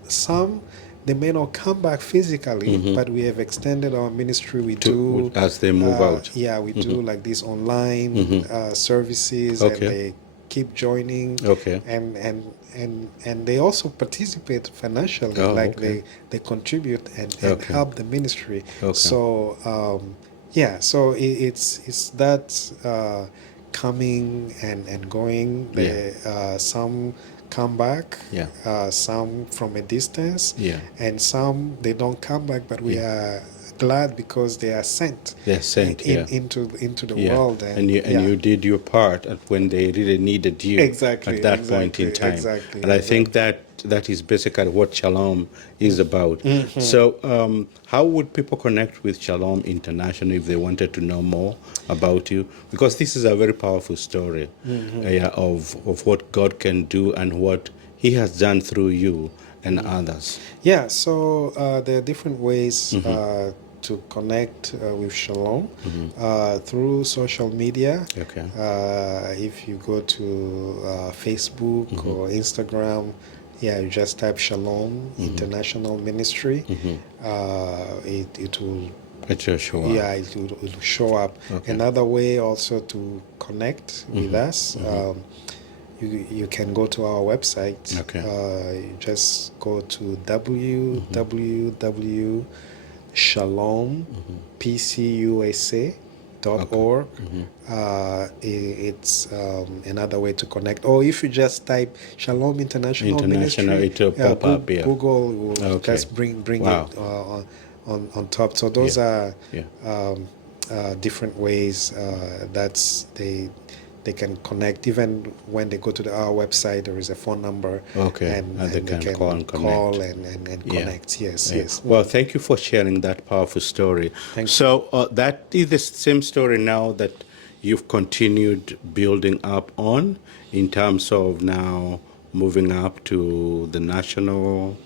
some they may not come back physically, but we have extended our ministry. We do as they move out. Yeah, we do like these online services, Okay. and they keep joining. Okay. And they also participate financially, Oh, like okay. they contribute and Okay. help the ministry. Okay. So so it's that coming and going. Some come back, some from a distance, and some they don't come back, but we are glad because they are sent. They're sent into the world, and you did your part at when they really needed you. Exactly, at that point in time. exactly, And I think that is basically what Shalom is about. So how would people connect with Shalom International if they wanted to know more about you? Because this is a very powerful story of what God can do and what He has done through you and others. Yeah, so there are different ways to connect with Shalom through social media. Okay. If you go to Facebook or Instagram, you just type Shalom International Ministry. It will. It will show up. Yeah, it will show up. Okay. Another way also to connect with us. You can go to our website. Okay. You just go to www.shalompcusa.org. It's another way to connect. Or if you just type Shalom International Ministry, it will pop up. Yeah. Google will just bring Wow. it on top. So those are different ways that they can connect. Even when they go to our website, there is a phone number. Okay, and they can call and connect. Call and connect. Yes, yes. Well, thank you for sharing that powerful story. Thank you. So that is the same story now that you've continued building up on in terms of now moving up to the national.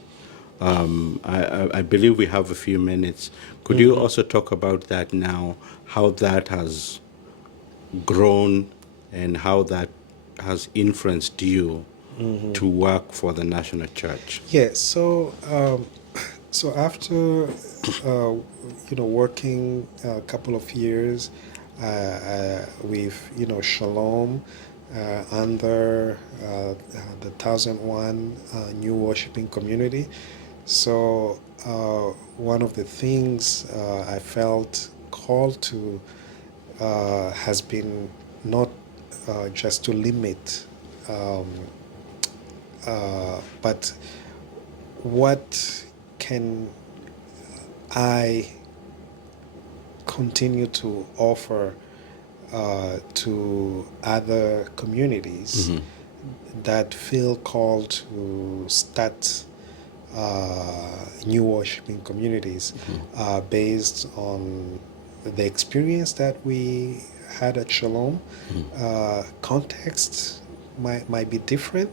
I believe we have a few minutes. Could you also talk about that now, how that has grown and how that has influenced you to work for the national church? Yeah, so So after, working a couple of years with, Shalom, under the 1001 New Worshiping Community. So one of the things I felt called to has been not just to limit, but what can I continue to offer to other communities that feel called to start new worshiping communities based on the experience that we had at Shalom. Context might be different,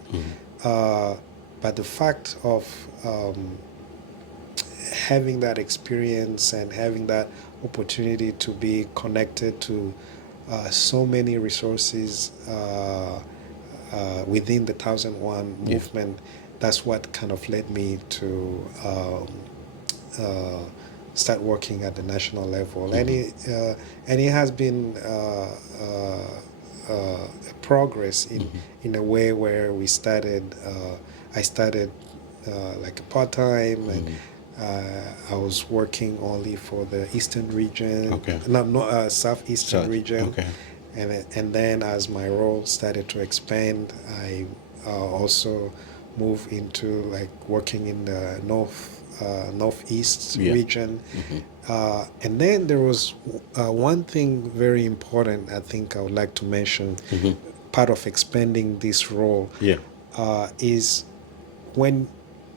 but the fact of having that experience and having that opportunity to be connected to so many resources within the 1001 movement, that's what kind of led me to start working at the national level. And it has been progress in a way where we started. I started like a part-time, and I was working only for the eastern region, southeastern region. And then as my role started to expand, I also moved into like working in the northeast region. And then there was one thing very important I think I would like to mention. Part of expanding this role is when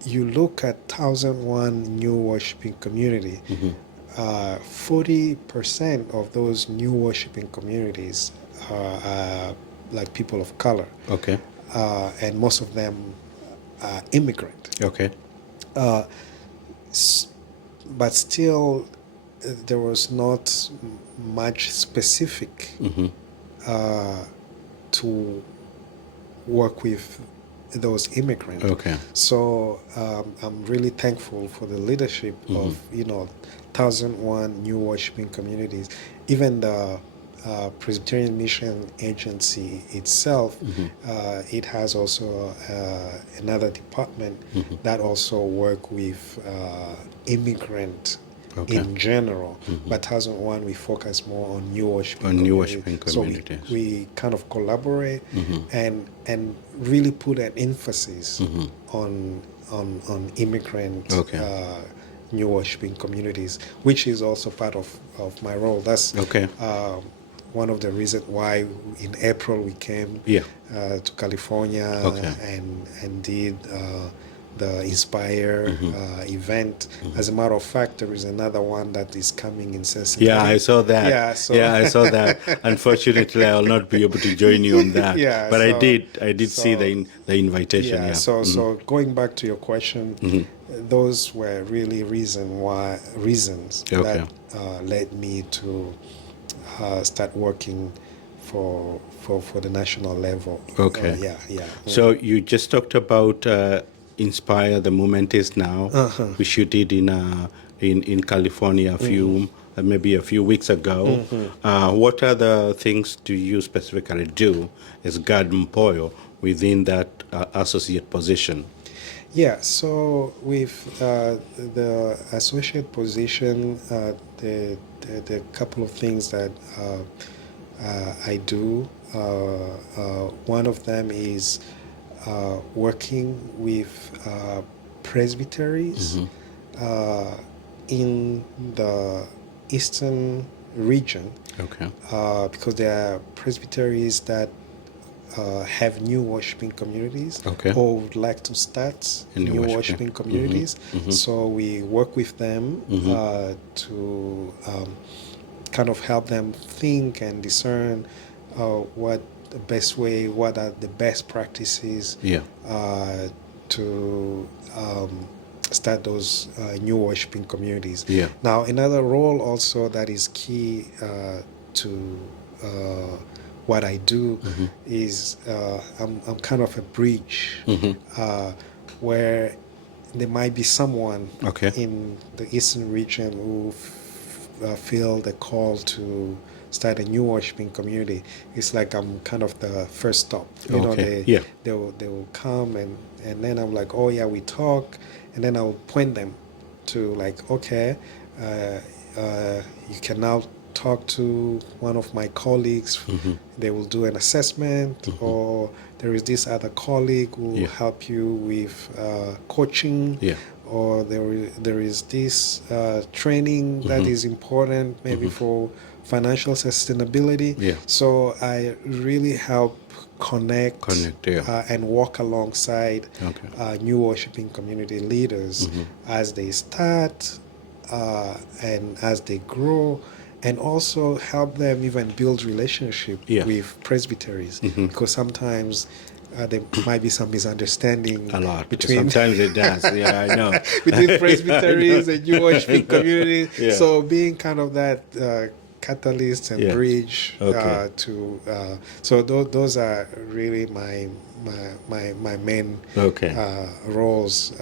you look at 1001 New Worshiping Community, 40% of those new worshiping communities are like people of color. And most of them are immigrant. But still, there was not much specific to work with those immigrants. So I'm really thankful for the leadership of 1001 New Worshiping Communities. Even the Presbyterian Mission Agency itself, it has also another department that also work with immigrant in general. But 1001, we focus more on new worshiping communities. So we kind of collaborate and really put an emphasis on immigrant new worshiping communities, which is also part of my role. That's one of the reasons why in April we came to California and did the Inspire event. As a matter of fact, there is another one that is coming in Cincinnati. Yeah, I saw that. Yeah, so I saw that. Unfortunately, I will not be able to join you on that. But I did see the invitation. So going back to your question, those were really reasons that led me to start working for the national level. So you just talked about Inspire, the movement is now, which you did in California maybe a few weeks ago. What other things do you specifically do as Gad Mpoyo within that associate position? So with the associate position, the couple of things that I do, one of them is working with presbyteries in the eastern region, because there are presbyteries that have new worshiping communities or would like to start new worshiping communities. So we work with them to kind of help them think and discern what are the best practices to start those new worshiping communities. Now, another role also that is key to what I do is I'm kind of a bridge where there might be someone Okay. in the eastern region who feel the call to start a new worshiping community. It's like I'm kind of the first stop. You know, Okay. they will come, and then I'm like, oh yeah, we talk, and then I'll point them to like, okay, you can now talk to one of my colleagues. They will do an assessment, or there is this other colleague who will help you with coaching, or there is this training that is important maybe for financial sustainability. So I really help connect and walk alongside new worshiping community leaders as they start and as they grow, and also help them even build relationship with presbyteries, because sometimes there might be some misunderstanding A lot. between Sometimes it does. Yeah, I know. between presbyteries and new worshiping communities. Yeah. So being kind of that catalyst and bridge to so those are really my main roles.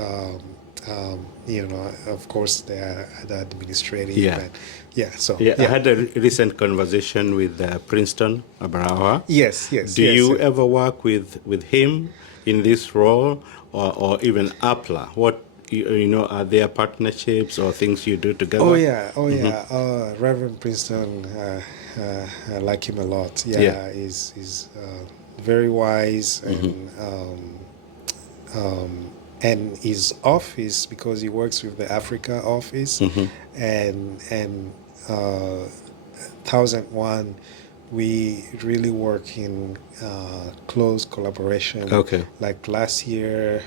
You know, of course, there are the administrative. I had a recent conversation with Princeton Abraha. Yes. Do you ever work with him in this role, or even APLA? What are there partnerships or things you do together? Oh yeah. Reverend Princeton, I like him a lot. He's very wise, and his office, because he works with the Africa office, and 1001, we really work in close collaboration. Like last year,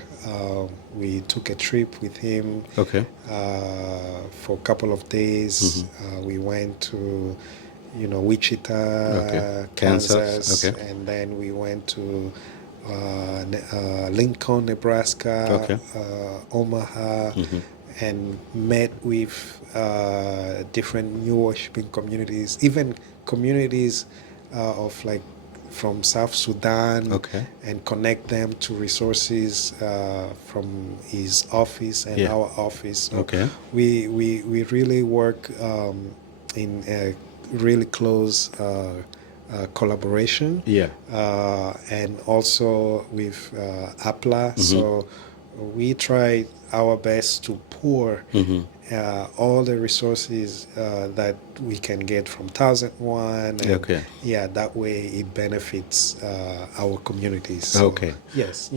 we took a trip with him for a couple of days. We went to Wichita, Kansas, and then we went to Lincoln, Nebraska, Omaha, and met with different new worshiping communities, even communities of like from South Sudan, and connect them to resources from his office and our office. So we really work in a really close collaboration, and also with APLA. So we try our best to pour all the resources that we can get from 1001, and that way it benefits our communities. So, yes.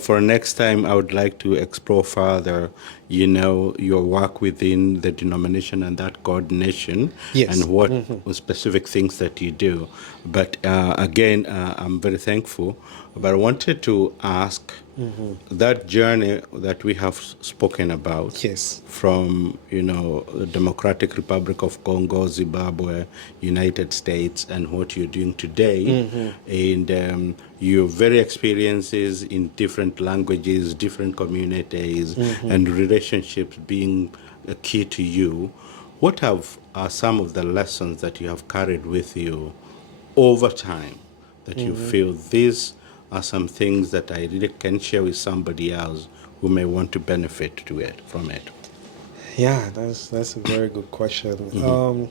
For next time, I would like to explore further your work within the denomination and that coordination, and what specific things that you do. But again, I'm very thankful. But I wanted to ask, that journey that we have spoken about, from the Democratic Republic of Congo, Zimbabwe, United States, and what you're doing today, and your very experiences in different languages, different communities, and relationships being a key to you. What are some of the lessons that you have carried with you over time that you feel these are some things that I really can share with somebody else who may want to benefit from it? Yeah, that's a very good question.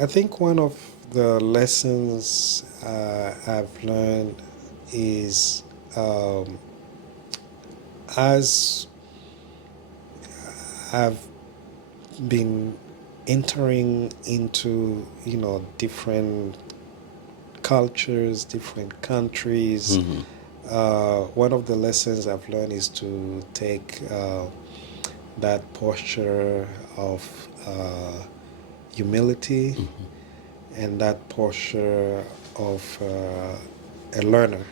I think one of the lessons I've learned is as I've been entering into different cultures, different countries. One of the lessons I've learned is to take that posture of humility, and that posture of a learner.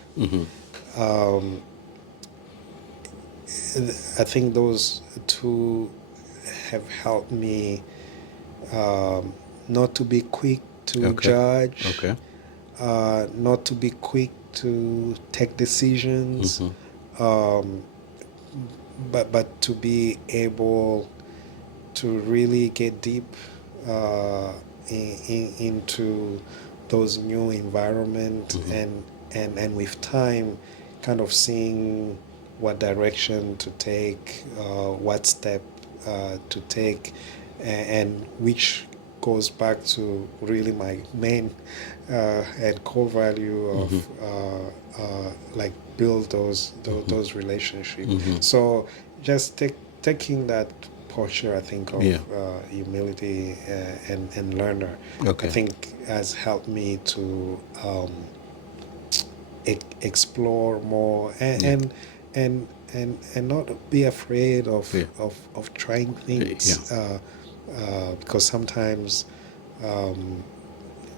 I think those two have helped me not to be quick to judge, not to be quick to take decisions, but to be able to really get deep into those new environments, and with time kind of seeing what direction to take, what step to take, and which goes back to really my main and core value of like build those relationships. So just taking that posture, I think, of humility and learner, Okay. I think has helped me to explore more and not be afraid of trying things, because sometimes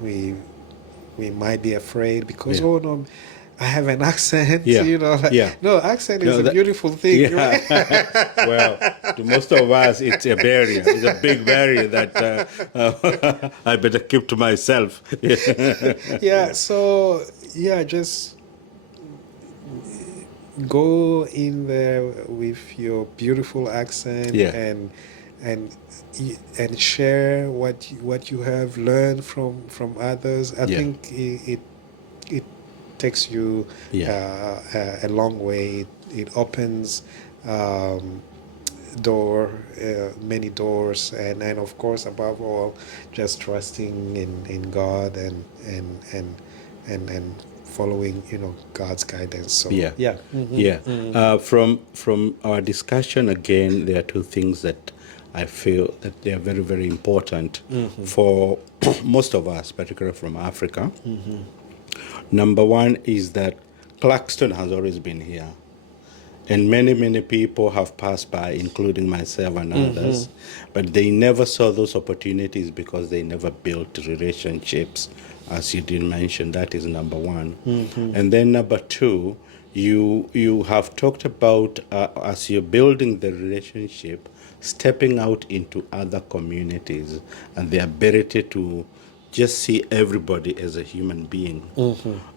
we might be afraid because oh no, I have an accent, no, accent is a beautiful thing, right? Well, to most of us, it's a barrier. It's a big barrier that I better keep to myself. So just go in there with your beautiful accent and share what you have learned from others. I think it takes you a long way. It opens many doors, and of course, above all, just trusting in God and following God's guidance. So From our discussion, again, there are two things that I feel that they are very, very important for most of us, particularly from Africa. Number one is that Clarkston has always been here. And many, many people have passed by, including myself and others, but they never saw those opportunities because they never built relationships, as you did mention. That is number one. And then number two, you have talked about, as you're building the relationship, stepping out into other communities and the ability to just see everybody as a human being.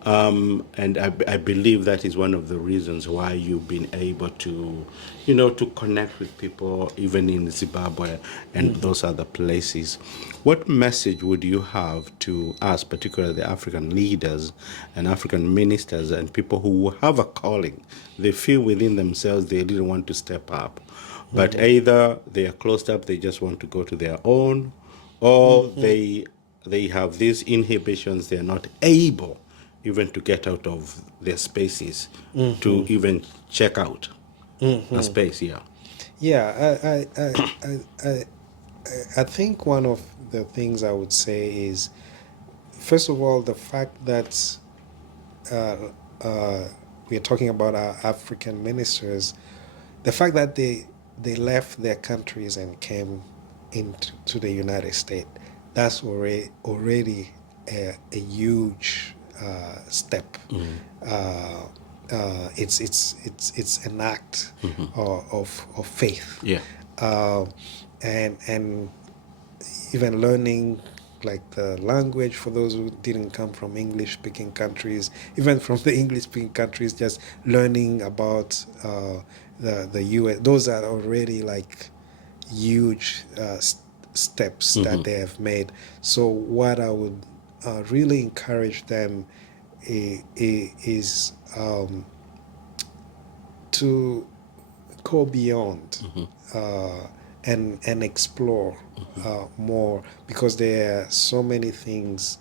And I believe that is one of the reasons why you've been able to, to connect with people, even in Zimbabwe and those other places. What message would you have to us, particularly the African leaders and African ministers and people who have a calling? They feel within themselves they didn't want to step up, but either they are closed up, they just want to go to their own, or they have these inhibitions, they're not able even to get out of their spaces to even check out a space. I think one of the things I would say is, first of all, the fact that we are talking about our African ministers, the fact that they left their countries and came into the United States, that's already a huge step. It's an act of faith. And even learning like the language for those who didn't come from English-speaking countries, even from the English-speaking countries, just learning about the U.S. Those are already like huge steps that they have made. So what I would really encourage them is to go beyond and explore more, because there are so many things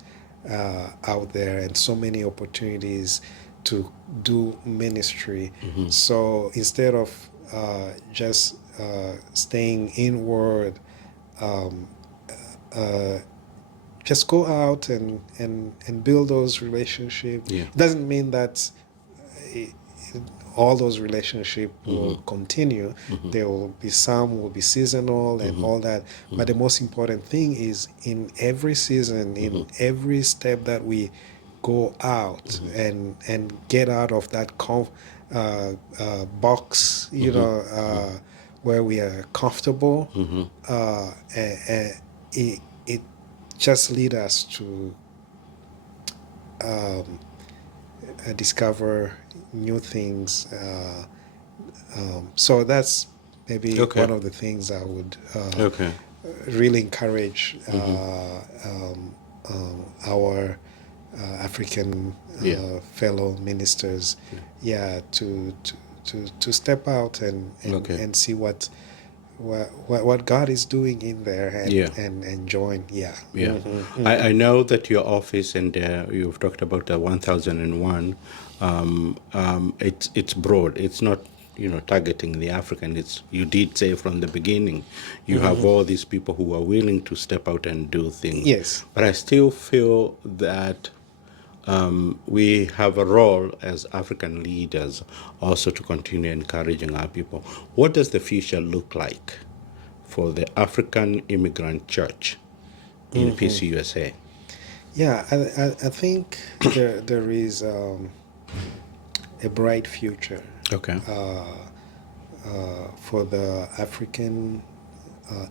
out there and so many opportunities to do ministry. So instead of just staying inward, just go out and build those relationships. It doesn't mean that all those relationships will continue. There will be some will be seasonal and all that. But the most important thing is, in every season, in every step that we go out and get out of that box, where we are comfortable, it just leads us to discover new things. So that's maybe one of the things I would really encourage our African fellow ministers, to step out and see what God is doing in there and join. Yeah. Yeah. I know that your office, and you've talked about the 1001, it's broad. It's not, targeting the African. You did say from the beginning, you have all these people who are willing to step out and do things. Yes. But I still feel that we have a role as African leaders also to continue encouraging our people. What does the future look like for the African Immigrant Church in pcusa? Yeah, I think there is a bright future. Okay. For the African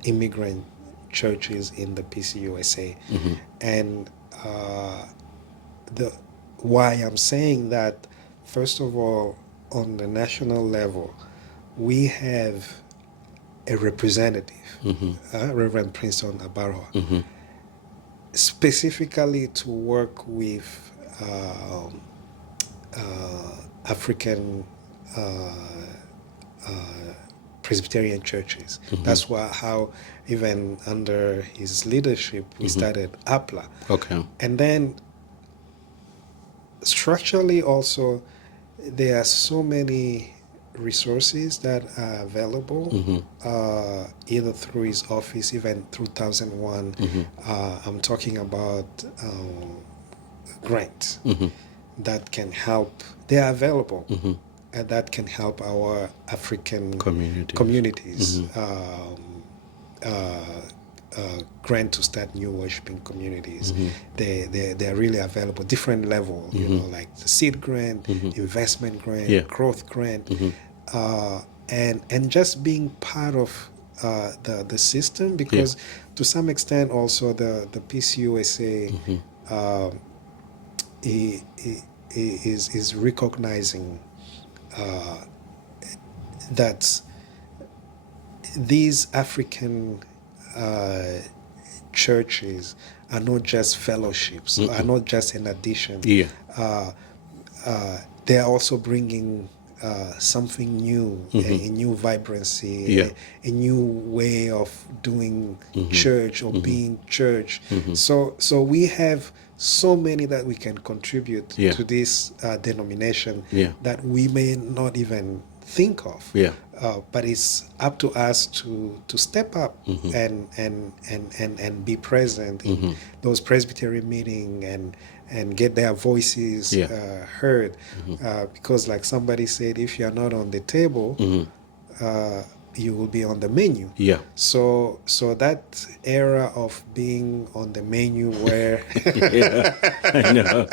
immigrant churches in the pcusa, and why I'm saying that, first of all, on the national level, we have a representative, Reverend Princeton Abarwa, specifically to work with African Presbyterian churches. That's how even under his leadership we started APLA. Okay. And then structurally also, there are so many resources that are available, either through his office, even through 1001. I'm talking about grants that can help. They are available, and that can help our African communities. Grant to start new worshiping communities. They're really available, different level, like the seed grant, investment grant, growth grant, and just being part of the system, because to some extent also the pcusa is recognizing that these African churches are not just fellowships, are not just an addition. They are also bringing something new, a new vibrancy, a new way of doing church or being church. So we have so many that we can contribute to this denomination that we may not even think of. But it's up to us to step up and be present in those Presbyterian meetings and get their voices heard. Because like somebody said, if you're not on the table, you will be on the menu. So that era of being on the menu where I know.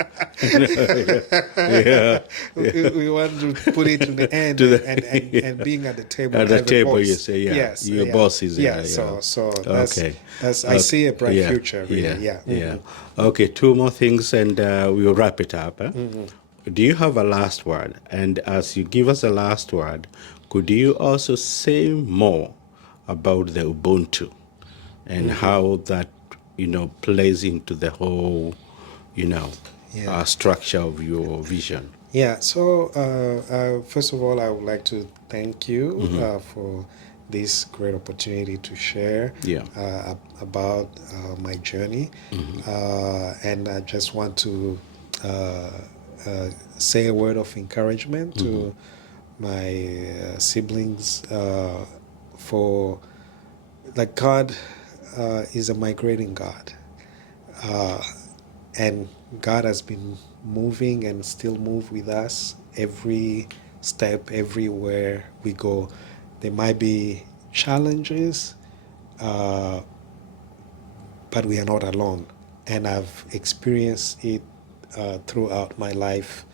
we want to put it to the end and being at the table. At the table, boss. you say, yes, your boss is there. So that's I see a bright future. Really. Okay, two more things and we'll wrap it up. Do you have a last word? And as you give us a last word, could you also say more about the Ubuntu and how that, plays into the whole, structure of your vision? So first of all, I would like to thank you for this great opportunity to share about my journey. And I just want to say a word of encouragement to my siblings, for like God is a migrating God, and God has been moving and still move with us every step, everywhere we go. There might be challenges, but we are not alone, and I've experienced it throughout my life.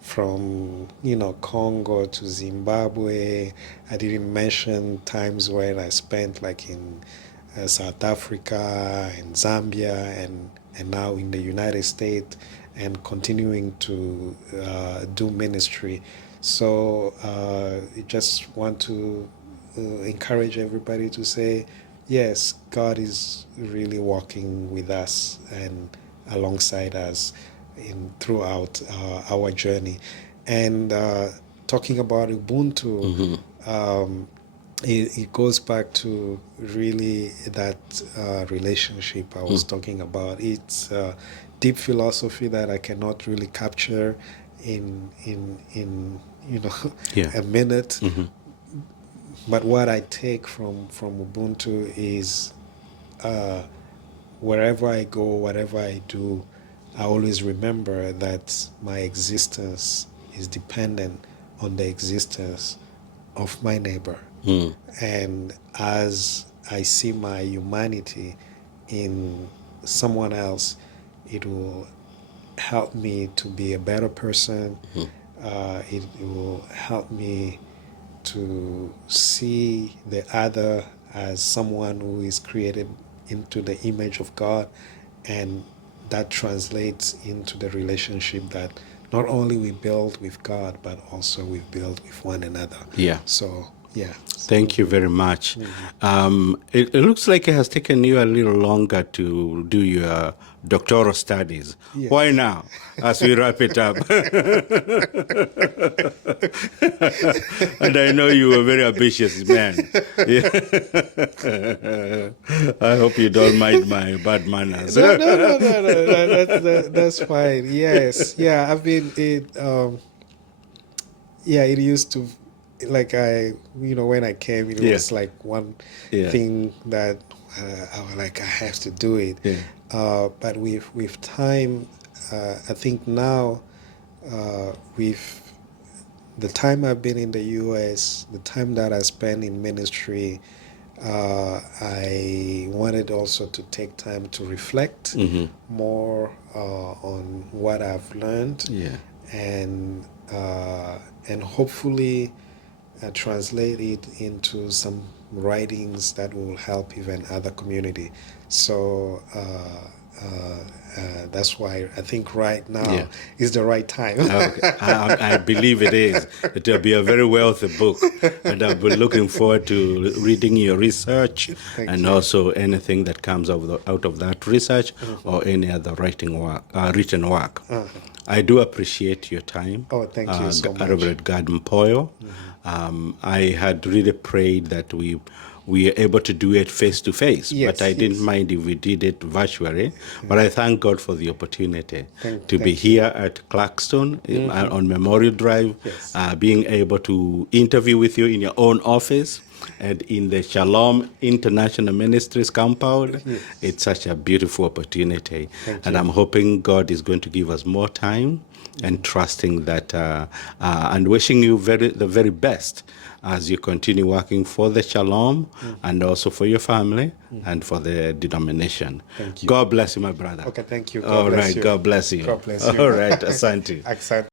From Congo to Zimbabwe. I didn't mention times where I spent like in South Africa and Zambia and now in the United States and continuing to do ministry. So I just want to encourage everybody to say, yes, God is really walking with us and alongside us throughout our journey. And talking about Ubuntu, it goes back to really that relationship I was talking about. It's deep philosophy that I cannot really capture in a minute. But what I take from Ubuntu is wherever I go, whatever I do, I always remember that my existence is dependent on the existence of my neighbor. And as I see my humanity in someone else, it will help me to be a better person. It will help me to see the other as someone who is created into the image of God, and that translates into the relationship that not only we build with God, but also we build with one another. Yeah. So, yeah. Thank you very much. It looks like it has taken you a little longer to do your doctoral studies. Yes. Why now, as we wrap it up? And I know you were a very ambitious man. Yeah. I hope you don't mind my bad manners. No. That's fine. Yes. Yeah, I mean, it used to, like when I came, it was like one thing that I was like, I have to do it. But with time, I think now, with the time I've been in the U.S., the time that I spent in ministry, I wanted also to take time to reflect more on what I've learned, and hopefully translate it into some writings that will help even other community. So that's why I think right now is the right time. I believe it is. It will be a very wealthy book, and I'll be looking forward to reading your research and also anything that comes out of that research or any other written work. I do appreciate your time. Oh, thank you so much. Reverend Gad Mpoyo. I had really prayed that we are able to do it face to face, but I didn't mind if we did it virtually. But I thank God for the opportunity to be here at Clarkston on Memorial Drive, being able to interview with you in your own office and in the Shalom International Ministries compound. It's such a beautiful opportunity. And I'm hoping God is going to give us more time, and trusting that and wishing you the very best as you continue working for the Shalom and also for your family and for the denomination. Thank you. God bless you, my brother. Okay, thank you. God All bless right, you. God bless you. God bless you. All right, asante. Asante.